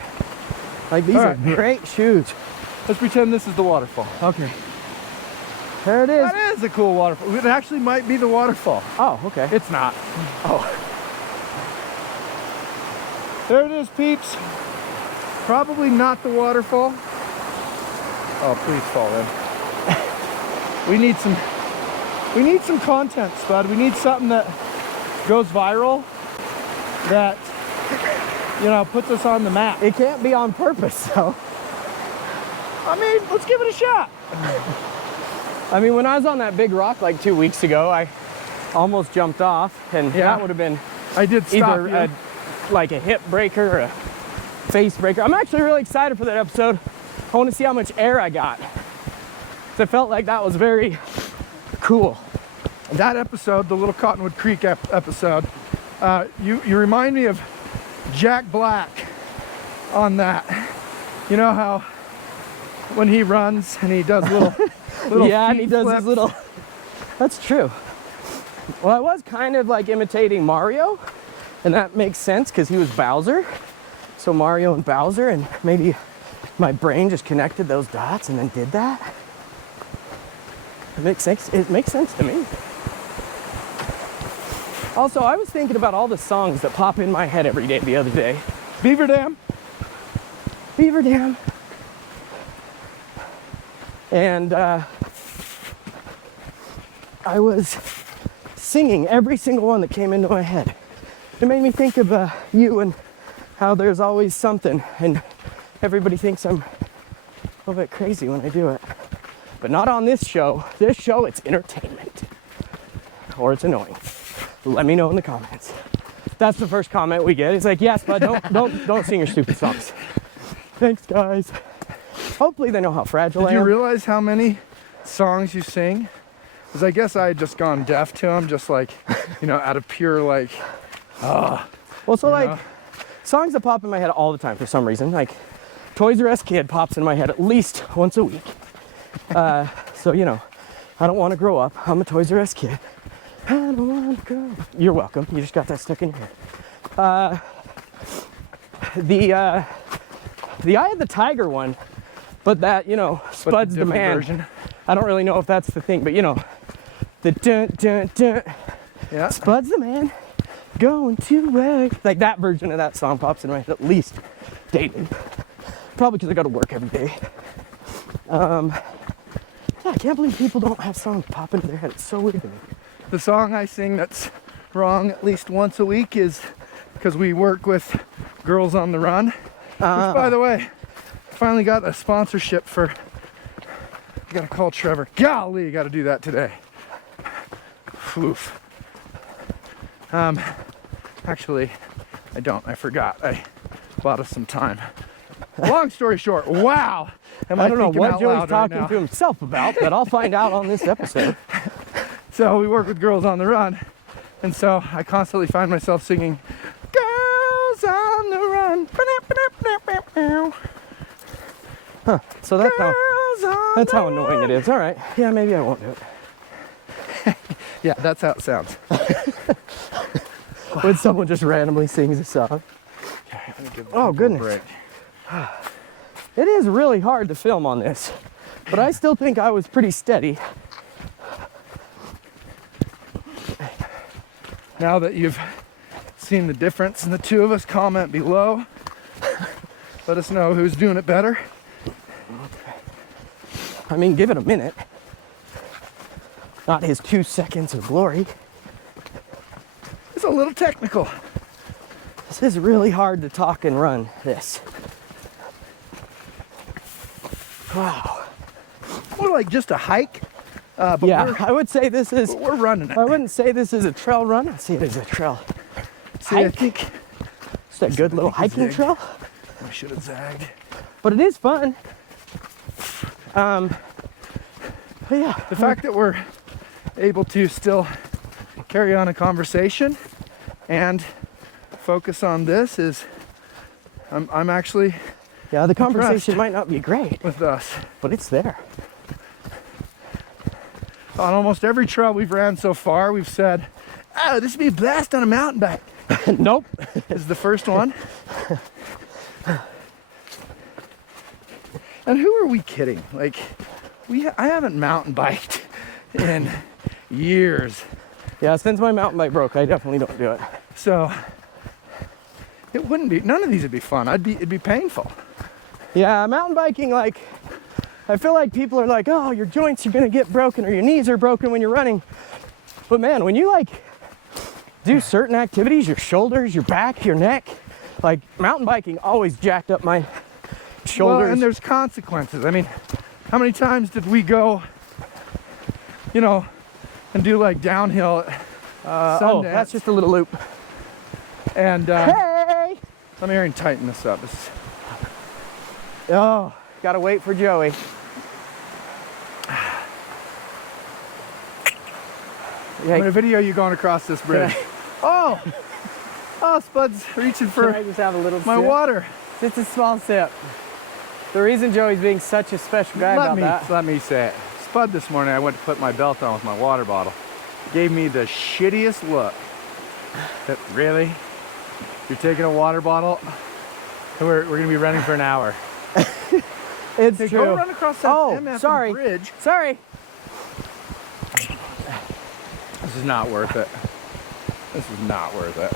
Like these All are right. great shoes. Let's pretend this is the waterfall. Okay. There it is. That is a cool waterfall. It actually might be the waterfall. Oh, okay. It's not. Oh, There it is, peeps. Probably not the waterfall. Oh, please fall in. We need some content, Spud. We need something that goes viral, that, you know, puts us on the map. it can't be on purpose though. I mean, let's give it a shot. I mean, when I was on that big rock like 2 weeks ago, I almost jumped off, and Yeah. that would have been I did stop either you. like a hip breaker or a face breaker. I'm actually really excited for that episode. I want to see how much air I got. 'Cause I felt like that was very cool. That episode, the Little Cottonwood Creek episode, you remind me of Jack Black on that. You know how when he runs and he does little Yeah, and he feet does flips? his little. That's true. Well, I was kind of like imitating Mario, and that makes sense because he was Bowser. So Mario and Bowser, and maybe my brain just connected those dots and then did that. It makes sense. It makes sense to me. Also, I was thinking about all the songs that pop in my head every day the other day. Beaver Dam. Beaver Dam. And I was singing every single one that came into my head. It made me think of you and how there's always something, and everybody thinks I'm a little bit crazy when I do it. But not on this show. This show, it's entertainment. Or it's annoying. Let me know in the comments. That's the first comment we get. It's like, yes, but don't sing your stupid songs. Thanks, guys. Hopefully they know how fragile Did I you am. realize how many songs you sing? Because I guess I had just gone deaf to them, just like, you know, out of pure like, Well, so like, Yeah. songs that pop in my head all the time for some reason. Like Toys R Us Kid pops in my head at least once a week. So, you know, I don't want to grow up. I'm a Toys R Us kid. I don't want to grow up. You're welcome. You just got that stuck in your head. The Eye of the Tiger one, but that, you know, Spud's the man. Version. I don't really know if that's the thing, but you know, the dun dun dun. Yeah. Spud's the man, going to work. Like that version of that song pops in my head at least daily. Probably because I go to work every day. Yeah, I can't believe people don't have songs pop into their head. It's so weird to me. The song I sing that's wrong at least once a week is because we work with Girls on the Run. Which, by the way, finally got a sponsorship for. I gotta call Trevor. Golly, gotta do that today. Oof. Actually, I don't. I forgot. I bought us some time. Long story short, wow. I don't know thinking what out Joey's loud right talking now? to himself about, but I'll find out on this episode. So we work with Girls on the Run, and so I constantly find myself singing Girls on the Run. So that's how, Girls on that's the how annoying it is. All right. Yeah, maybe I won't do it. Yeah, that's how it sounds. When someone just randomly sings a song. Oh, goodness. It is really hard to film on this, but I still think I was pretty steady. Now that you've seen the difference in the two of us, comment below. Let us know who's doing it better. I mean, give it a minute. Not his 2 seconds of glory. It's a little technical. This is really hard to talk and run this. Wow. More like just a hike. But Yeah, I would say this is, we're running it. I wouldn't say this is a trail run. I'd say it is a trail See, I hike. think It's a good little I think hiking zig. trail, I should have zagged. but it is fun. But yeah, The fact that we're able to still carry on a conversation and focus on this is, I'm actually yeah, the impressed conversation might not be great, with us. but it's there. On almost every trail we've ran so far, we've said, oh, this would be a blast on a mountain bike. Nope. This is the first one. And who are we kidding? Like, I haven't mountain biked in years. Yeah, since my mountain bike broke, I definitely don't do it. So it wouldn't be, none of these would be fun. It'd be painful. Yeah, mountain biking, like, I feel like people are like, oh, your joints are gonna get broken or your knees are broken when you're running. But man, when you like do certain activities, your shoulders, your back, your neck, like mountain biking always jacked up my shoulders. Well, and there's consequences. I mean, how many times did we go, you know, and do like downhill at oh, Sundance? that's just a little loop. And Hey! let me hear you tighten this up. Oh, gotta wait for Joey. I'm gonna video you going across this bridge. Oh, Spud's reaching Can I for just have a little my sip? water. Just a small sip. The reason Joey's being such a special guy about that. Let me say it. Spud this morning, I went to put my belt on with my water bottle. Gave me the shittiest look. That really? You're taking a water bottle? We're gonna be running for an hour. It's Hey, true. go run across that Oh, MF sorry. bridge. Sorry. This is not worth it. This is not worth it.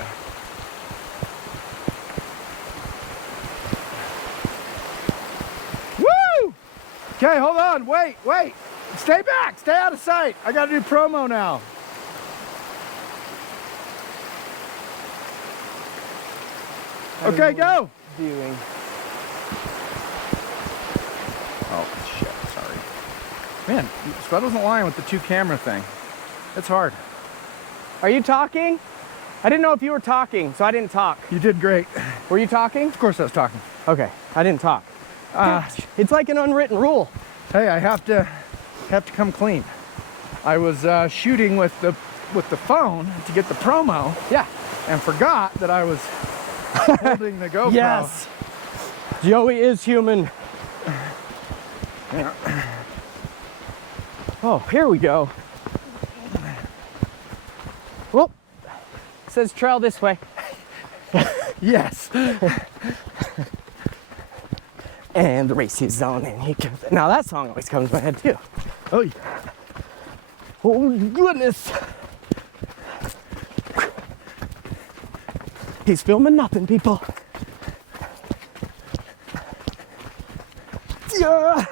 Woo! Okay, hold on. Wait. Stay back. Stay out of sight. I gotta do promo now. Okay, go. Doing. Oh, shit. Sorry. Man, Spud wasn't lying with the 2-camera thing. It's hard. Are you talking? I didn't know if you were talking, so I didn't talk. You did great. Were you talking? Of course I was talking. Okay, I didn't talk. It's like an unwritten rule. Hey, I have to come clean. I was shooting with the phone to get the promo Yeah. and forgot that I was holding the GoPro. Yes. Joey is human. Oh, here we go. Whoop. Says trail this way. Yes. And the race is on, and he comes. Now that song always comes to my head too. Oh, yeah. Oh goodness. He's filming nothing, people. Yeah.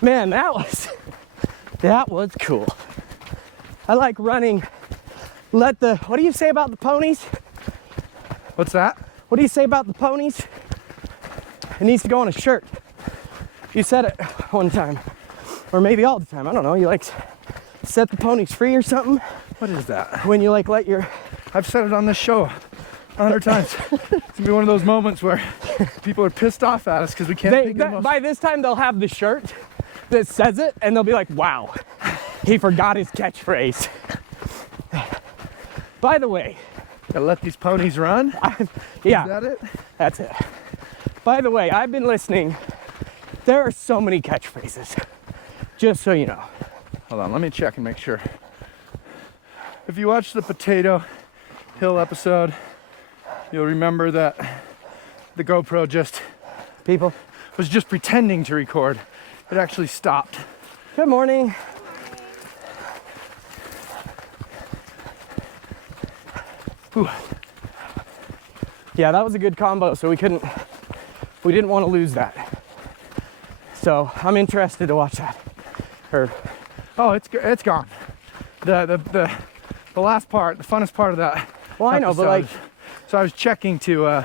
Man, that was cool. I like running. What do you say about the ponies? What's that? What do you say about the ponies? It needs to go on a shirt. You said it one time, or maybe all the time. I don't know. You like set the ponies free or something? What is that? When you like let your... I've said it on this show 100 times. It's gonna be one of those moments where people are pissed off at us because we can't think of the most... By this time, they'll have the shirt that says it, and they'll be like, wow, he forgot his catchphrase. By the way... Gotta let these ponies run? Yeah. Is that it? That's it. By the way, I've been listening. There are so many catchphrases, just so you know. Hold on, let me check and make sure. If you watched the Potato Hill episode, you'll remember that the GoPro was just pretending to record. It actually stopped. Good morning. Whew. Yeah, that was a good combo, so we didn't want to lose that. So I'm interested to watch that. Oh, it's gone. The last part, the funnest part of that. Well, I know, but like, so I was checking to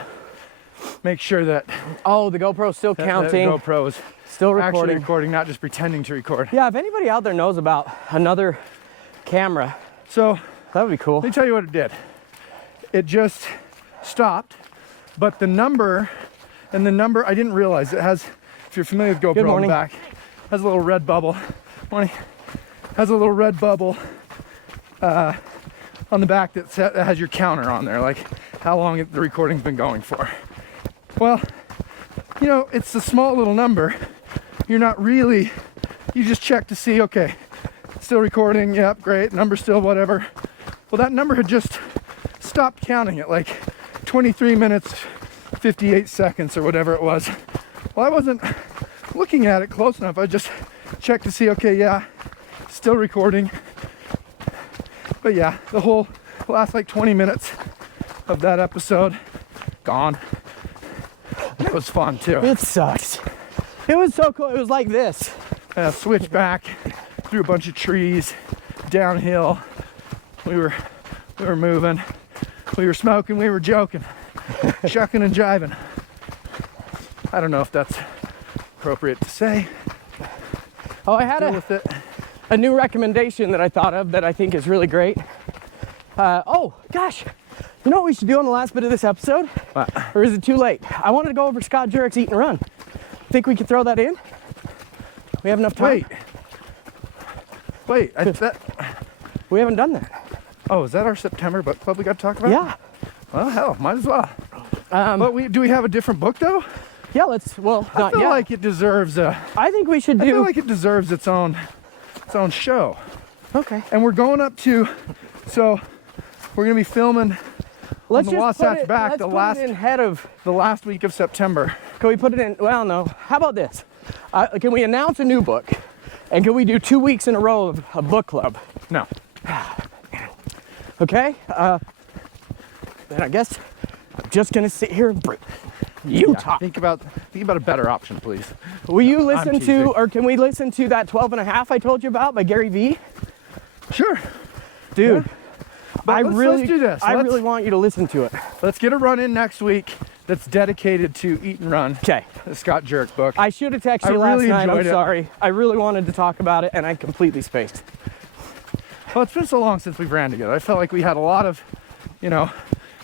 make sure that oh, the GoPro's still counting. The GoPro is still actually recording. recording, not just pretending to record. Yeah, if anybody out there knows about another camera, so that would be cool. Let me tell you what it did. It just stopped, but the number, I didn't realize it has, if you're familiar with GoPro on the back, has a little red bubble. Has a little red bubble on the back that has your counter on there, like how long the recording's been going for. Well, you know, it's a small little number. You're not really, you just check to see, okay, still recording, yep, great, number still whatever. Well, that number had just stopped counting at like 23 minutes, 58 seconds or whatever it was. Well, I wasn't looking at it close enough. I just checked to see, okay, yeah, still recording. But yeah, the last like 20 minutes of that episode, gone. It was fun too. It sucks. It was so cool. It was like this. Switch back through a bunch of trees, downhill. We were moving. We were smoking, we were joking, shucking and jiving. I don't know if that's appropriate to say. Oh, I had a new recommendation that I thought of that I think is really great. Oh, gosh. You know what we should do on the last bit of this episode? What? Or is it too late? I wanted to go over Scott Jurek's Eat and Run. Think we could throw that in? We have enough time? Wait, we haven't done that. Oh, is that our September book club we got to talk about? Yeah. Well, hell, might as well. But do we have a different book though? Yeah, let's, well, I feel like it deserves I think we should do. I feel like it deserves its own show. Okay. And we're going up to, so we're gonna be filming let's on the Wasatch Back the last week of September. Can we put it in? Well, no. How about this? Can we announce a new book? And can we do 2 weeks in a row of a book club? No. Okay. Then I guess I'm just gonna sit here and breathe. You talk. Think about a better option, please. Will you listen to, or can we listen to that 12 and a half I told you about by Gary Vee? Sure. Dude. Yeah. But let's do this. I really want you to listen to it. Let's get a run in next week that's dedicated to Eat and Run. Okay. The Scott Jurek book. I should have texted you last night. I'm sorry. I really wanted to talk about it and I completely spaced. Well, it's been so long since we've ran together. I felt like we had a lot of, you know,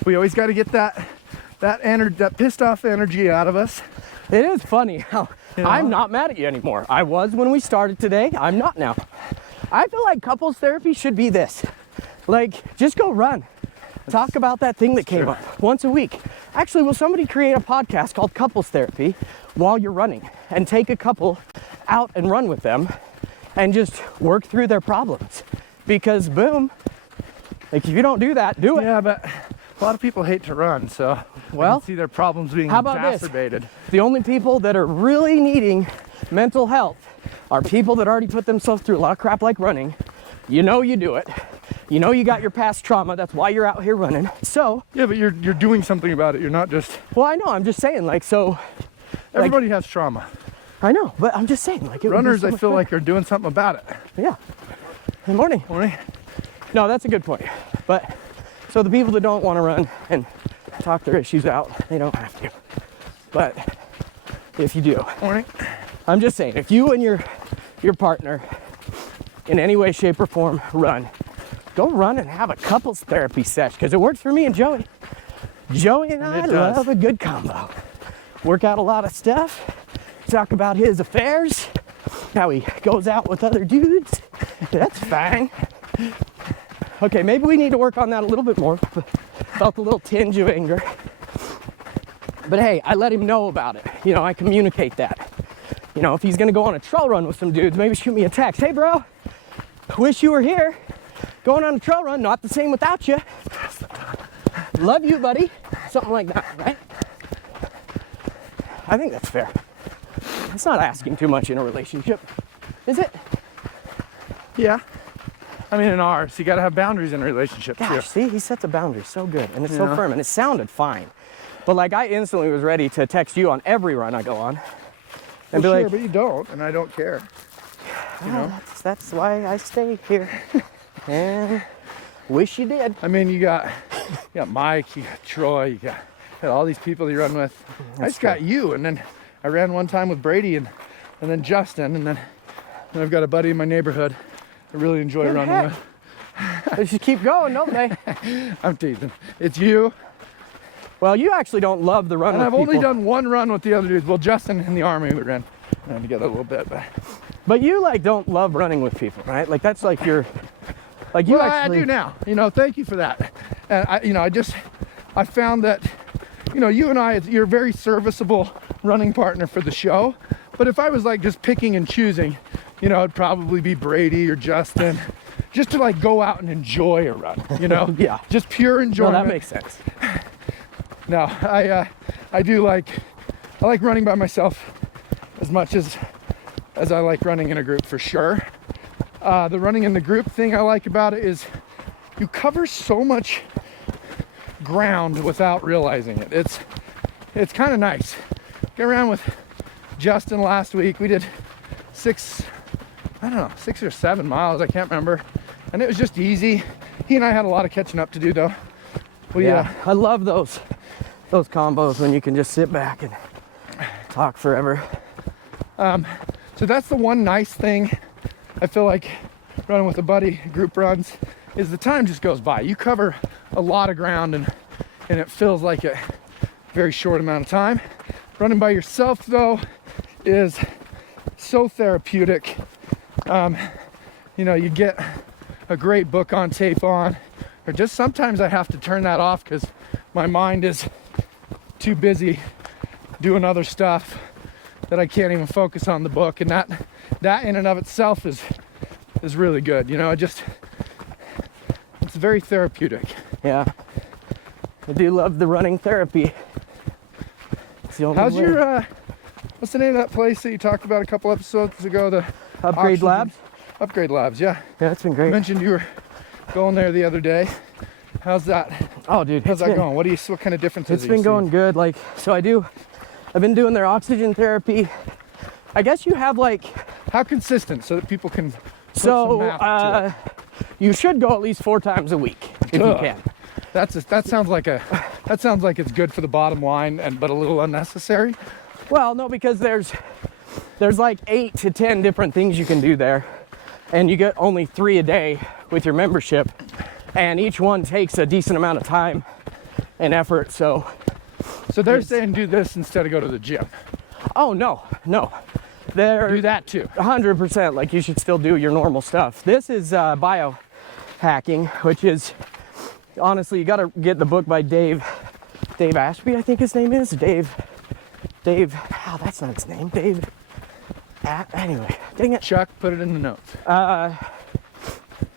we always got to get that pissed off energy out of us. It is funny how I'm not mad at you anymore. I was when we started today. I'm not now. I feel like couples therapy should be this. Like, just go run. Talk about that thing that came up once a week. Actually, will somebody create a podcast called Couples Therapy while you're running and take a couple out and run with them and just work through their problems? Because boom, like if you don't do that, do it. Yeah, but a lot of people hate to run, so Well, I can see their problems being how about this? exacerbated. The only people that are really needing mental health are people that already put themselves through a lot of crap like running. You know you do it. You know you got your past trauma. That's why you're out here running. So, Yeah, but you're doing something about it. You're not just. well, I know. I'm just saying, like, so. Everybody has trauma. I know, but I'm just saying, like, it would be Runners, so I much feel better. like, are doing something about it. Yeah. Good morning. Morning. No, that's a good point. But so the people that don't want to run and talk their issues out, they don't have to. But if you do, Morning. I'm just saying, if you and your partner in any way, shape, or form run, go run and have a couples therapy session, because it works for me and Joey. Joey and I It does. love a good combo. Work out a lot of stuff, talk about his affairs, how he goes out with other dudes. That's fine. Okay, maybe we need to work on that a little bit more. Felt a little tinge of anger. But hey, I let him know about it. You know, I communicate that. You know, if he's gonna go on a trail run with some dudes, maybe shoot me a text. Hey bro, wish you were here. Going on a trail run, not the same without you. Love you, buddy. Something like that, right? I think that's fair. That's not asking too much in a relationship, is it? Yeah. I mean, in ours, you got to have boundaries in a relationship, too. Gosh, see, he sets a boundary so good, and it's Yeah. so firm, and it sounded fine. But like, I instantly was ready to text you on every run I go on, and Well, be sure, like, but you don't, and I don't care. You know? that's why I stay here. And wish you did. I mean, you got Mike, you got Troy, you got all these people you run with. I just got you, and then I ran one time with Brady, and then Justin, and then I've got a buddy in my neighborhood I really enjoy Good running heck. with. They should keep going, don't they? I'm teasing. It's you, Well, you actually don't love the run and with I've only people. done one run with the other dudes. Well, Justin in the Army, we ran together a little bit, but But you like don't love running with people, right? Like that's like your, like you well, actually. I do now. You know, thank you for that. And I found that, you and I, you're a very serviceable running partner for the show. But if I was like just picking and choosing, it'd probably be Brady or Justin, just to like go out and enjoy a run. Yeah. just pure No, enjoyment. that makes sense. No, I like running by myself as much as I like running in a group, for sure. The running in the group thing I like about it is you cover so much ground without realizing it. It's kind of nice. Got around with Justin last week. We did 6 or 7 miles, I can't remember, and it was just easy. He and I had a lot of catching up to do, though. I love those combos when you can just sit back and talk forever. So that's the one nice thing I feel like running with a buddy, group runs, is the time just goes by. You cover a lot of ground and it feels like a very short amount of time. Running by yourself, though, is so therapeutic. You get a great book on tape on, or just sometimes I have to turn that off because my mind is too busy doing other stuff that I can't even focus on the book, and that in and of itself is really good. It's very therapeutic. Yeah. I do love the running therapy. It's the only How's way. your what's the name of that place that you talked about a couple episodes ago? The Upgrade Oxygen- Labs? Upgrade Labs, yeah. Yeah, it's been You great. mentioned you were going there the other day. How's that? Oh, dude, How's it's that been- going? What kind of differences? It's are you been going seeing? good. Like, so I've been doing their oxygen therapy. I guess you have like, How consistent, so that people can put some so math to it. you should go at least 4 times a week if you Ugh. can. That sounds like it's good for the bottom line, but a little unnecessary. Well, no, because there's like 8 to 10 different things you can do there, and you get only 3 a day with your membership, and each one takes a decent amount of time and effort. So, So they're saying do this instead of go to the gym. oh no, they're Do that too. 100%. Like, you should still do your normal stuff. This is biohacking, which is honestly, you got to get the book by Dave Dave Ashby, I think his name is. Dave, oh, that's not his name. Anyway, dang it. Chuck, put it in the notes.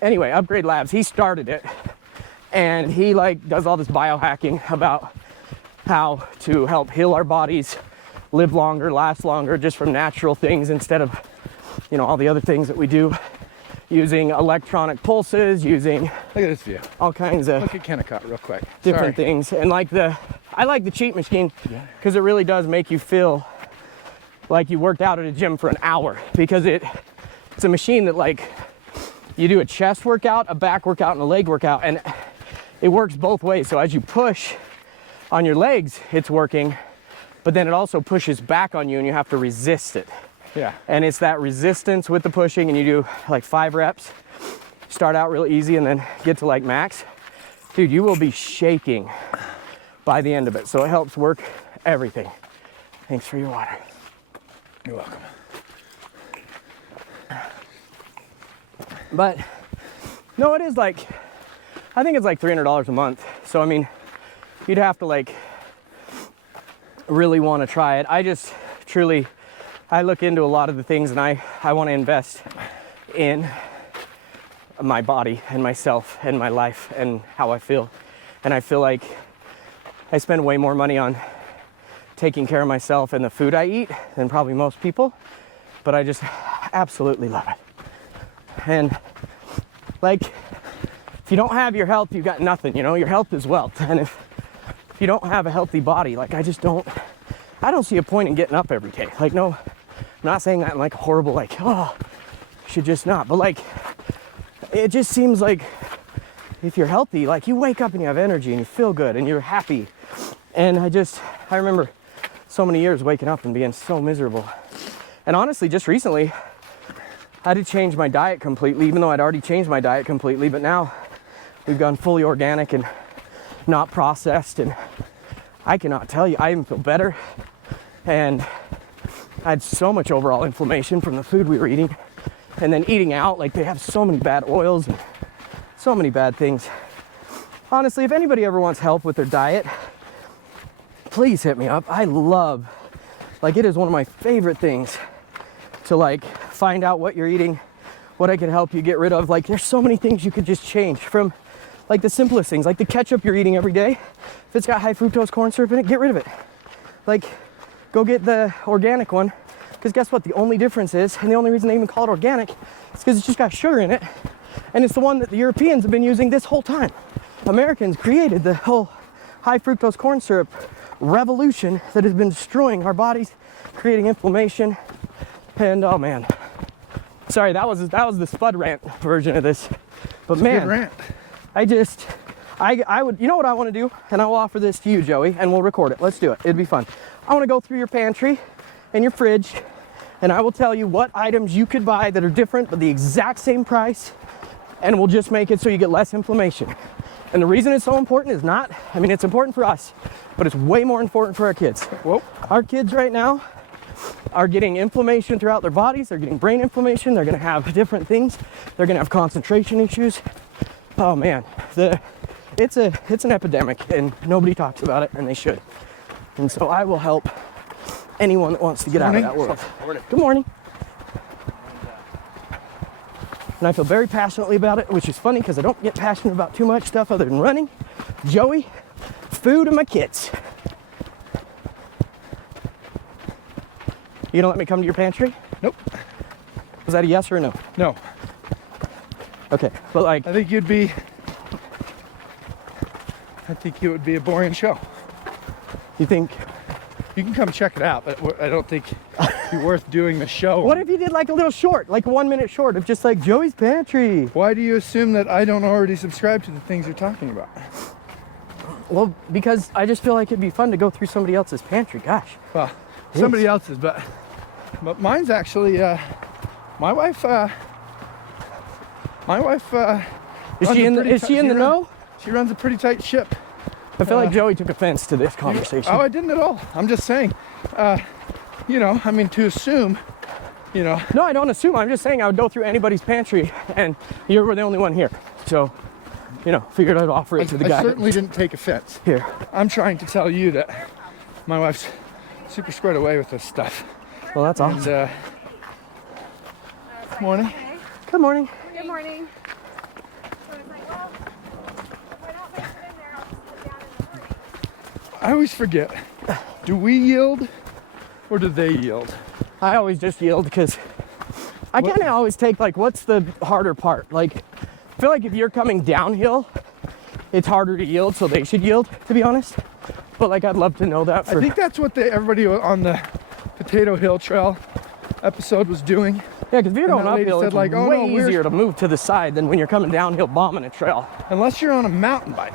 Anyway, Upgrade Labs, he started it. And he like does all this biohacking about how to help heal our bodies, live longer, last longer, just from natural things instead of, you know, all the other things that we do, using electronic pulses, using Look at this view. all kinds of Look at Kennecott real quick. different things. And like I like the cheat machine because it really does make you feel like you worked out at a gym for an hour, because it's a machine that like you do a chest workout, a back workout, and a leg workout, and it works both ways. So as you push on your legs, it's working, but then it also pushes back on you and you have to resist it. Yeah. And it's that resistance with the pushing, and you do like 5 reps, start out real easy and then get to like max. Dude, you will be shaking by the end of it. So it helps work everything. Thanks for your water. You're welcome. But no, it is like, I think it's like $300 a month. So I mean, you'd have to like really want to try it. I just truly, I look into a lot of the things, and I want to invest in my body and myself and my life and how I feel. And I feel like I spend way more money on taking care of myself and the food I eat than probably most people, but I just absolutely love it. And like, if you don't have your health, you've got nothing, you know. Your health is wealth. And if you don't have a healthy body, like I don't see a point in getting up every day. Like, no, I'm not saying that in like a horrible, like, oh, you should just not, but like, it just seems like if you're healthy, like you wake up and you have energy and you feel good and you're happy. And I remember so many years waking up and being so miserable. And honestly, just recently, I had to change my diet completely, even though I'd already changed my diet completely, but now we've gone fully organic and not processed, and I cannot tell you, I even feel better. And I had so much overall inflammation from the food we were eating, and then eating out, like they have so many bad oils and so many bad things. Honestly, if anybody ever wants help with their diet, please hit me up. I love, like, it is one of my favorite things to like find out what you're eating, what I can help you get rid of. Like, there's so many things you could just change, from like the simplest things, like the ketchup you're eating every day. If it's got high fructose corn syrup in it, get rid of it. Like, go get the organic one, because guess what? The only difference is, and the only reason they even call it organic, is because it's just got sugar in it, and it's the one that the Europeans have been using this whole time. Americans created the whole high fructose corn syrup revolution that has been destroying our bodies, creating inflammation. And oh man, sorry, that was the Spud rant version of this. But man, good rant. I would, you know what I want to do, and I will offer this to you, Joey, and we'll record it. Let's do it. It'd be fun. I want to go through your pantry and your fridge, and I will tell you what items you could buy that are different but the exact same price, and we'll just make it so you get less inflammation. And the reason it's so important is not, I mean, it's important for us, but it's way more important for our kids. Whoa. Our kids right now are getting inflammation throughout their bodies. They're getting brain inflammation. They're going to have different things. They're going to have concentration issues. Oh man, it's an epidemic, and nobody talks about it, and they should. And so I will help anyone that wants to get out of that world. Morning. Good morning. And I feel very passionately about it, which is funny because I don't get passionate about too much stuff other than running, Joey, food, and my kids. You gonna let me come to your pantry? Nope. Was that a yes or a no? No. Okay, but like, I think it would be a boring show. you think, You can come check it out, but I don't think it'd be worth doing the show. what if you did like a little short, like a 1 minute short of just like Joey's pantry? Why do you assume that I don't already subscribe to the things you're talking about? Well, because I just feel like it'd be fun to go through somebody else's pantry. Gosh. Well, somebody else's, but mine's actually my wife. Is she in the know? She runs a pretty tight ship. I feel like Joey took offense to this conversation. Oh, I didn't at all. I'm just saying, you know, I mean, to assume, you know. No, I don't assume. I'm just saying I would go through anybody's pantry, and you were the only one here. So you know, figured I'd offer it to the I guy. certainly didn't take offense. Here. I'm trying to tell you that my wife's super squared away with this stuff. Well, that's awesome. And, morning. Good morning. Good morning. So I was like, well, if I don't make it in there, I'll just put down in the morning. I always forget. Do we yield or do they yield? I always just yield because I kind of always take like, what's the harder part? Like, I feel like if you're coming downhill, it's harder to yield, so they should yield, to be honest. But like, I'd love to know that. I think that's what everybody on the Potato Hill Trail episode was doing. Yeah, because if you're And going that lady uphill, said, it's like, oh, way no, we're- easier to move to the side than when you're coming downhill bombing a trail. Unless you're on a mountain bike.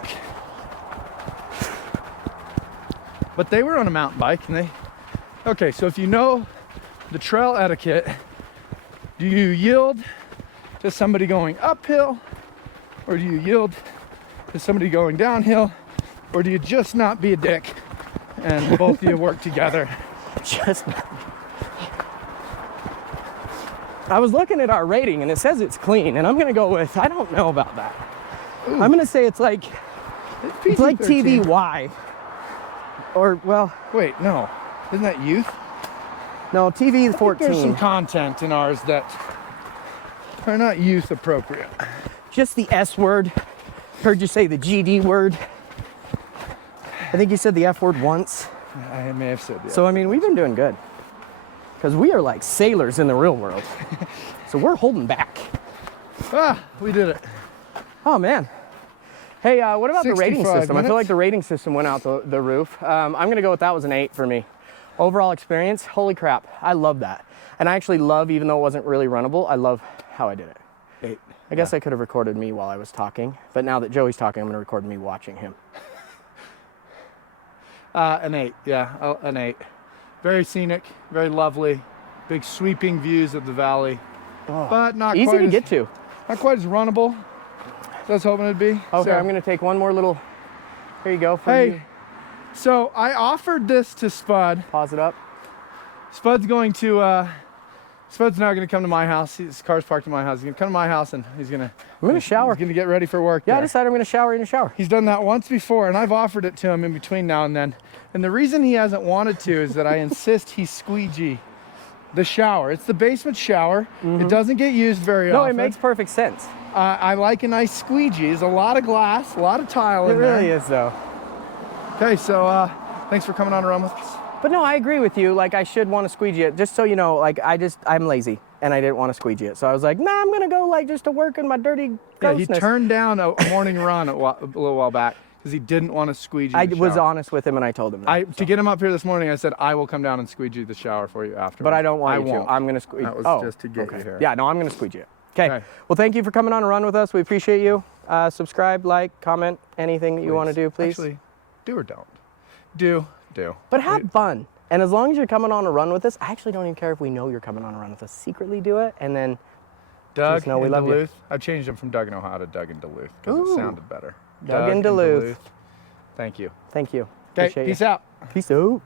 But they were on a mountain bike and okay, so if you know the trail etiquette, do you yield to somebody going uphill or do you yield to somebody going downhill, or do you just not be a dick and both of you work together? Just. I was looking at our rating and it says it's clean, and I'm gonna go with, I don't know about that. I'm gonna say it's like PG-13. TVY. Or, well, Wait, no. Isn't that youth? no, TV There's some 14. content in ours that are not youth appropriate. Just the S word. Heard you say the GD word. I think you said the F word once. I may have said that. So, I mean, we've been doing good. Because we are like sailors in the real world. So we're holding back. We did it. Oh, man. Hey, what about the rating 65 system? I feel minutes. like the rating system went out the roof. I'm going to go with that was an 8 for me. Overall experience, holy crap. I love that. And I actually love, even though it wasn't really runnable, I love how I did it. 8. I guess I could have recorded me while I was talking, but now that Joey's talking, I'm going to record me watching him. An 8, yeah, an 8. Very scenic, very lovely, big sweeping views of the valley, but not Easy quite to as, get to. not quite as runnable as I was hoping it'd be. Okay, So- I'm going to take one more little, here you go. For Hey, you. so I offered this to Spud. Pause it up. Spud's going to, Spud's now going to come to my house. His car's parked in my house. He's going to come to my house and he's going to, I'm going to shower. He's going to get ready for work Yeah, I there. decided I'm going to shower in the shower. He's done that once before, and I've offered it to him in between now and then. And the reason he hasn't wanted to is that I insist he squeegee the shower. It's the basement shower. It doesn't get used very No, often. it makes perfect sense. I like a nice squeegee. There's a lot of glass, a lot of tile It in really there. is, though. Okay, so thanks for coming on a run with us. But no, I agree with you. Like, I should want to squeegee it. Just so you know, like, I'm lazy, and I didn't want to squeegee it. So I was like, nah, I'm going to go, like, just to work in my dirty Yeah, he grossness. turned down a morning run a little while back because he didn't want to squeegee I the was shower. honest with him, and I told him that. To get him up here this morning, I said, I will come down and squeegee the shower for you after. But I don't want you won't. to. I'm going to squeegee. That was oh, just to get okay. you here. Yeah, no, I'm going to squeegee it. Okay. Okay. Well, thank you for coming on a run with us. We appreciate you. Subscribe, like, comment, anything that you want to do, please. Actually, do or don't. Do. But have fun. And as long as you're coming on a run with us, I actually don't even care if we know you're coming on a run with us. Secretly do it, and then Doug Just know we in love you. Duluth. I've changed them from Doug in Ohio to Doug in Duluth because Ooh. it sounded better. Doug in Duluth. Thank you. thank you. Okay, Appreciate you. peace out. Peace out.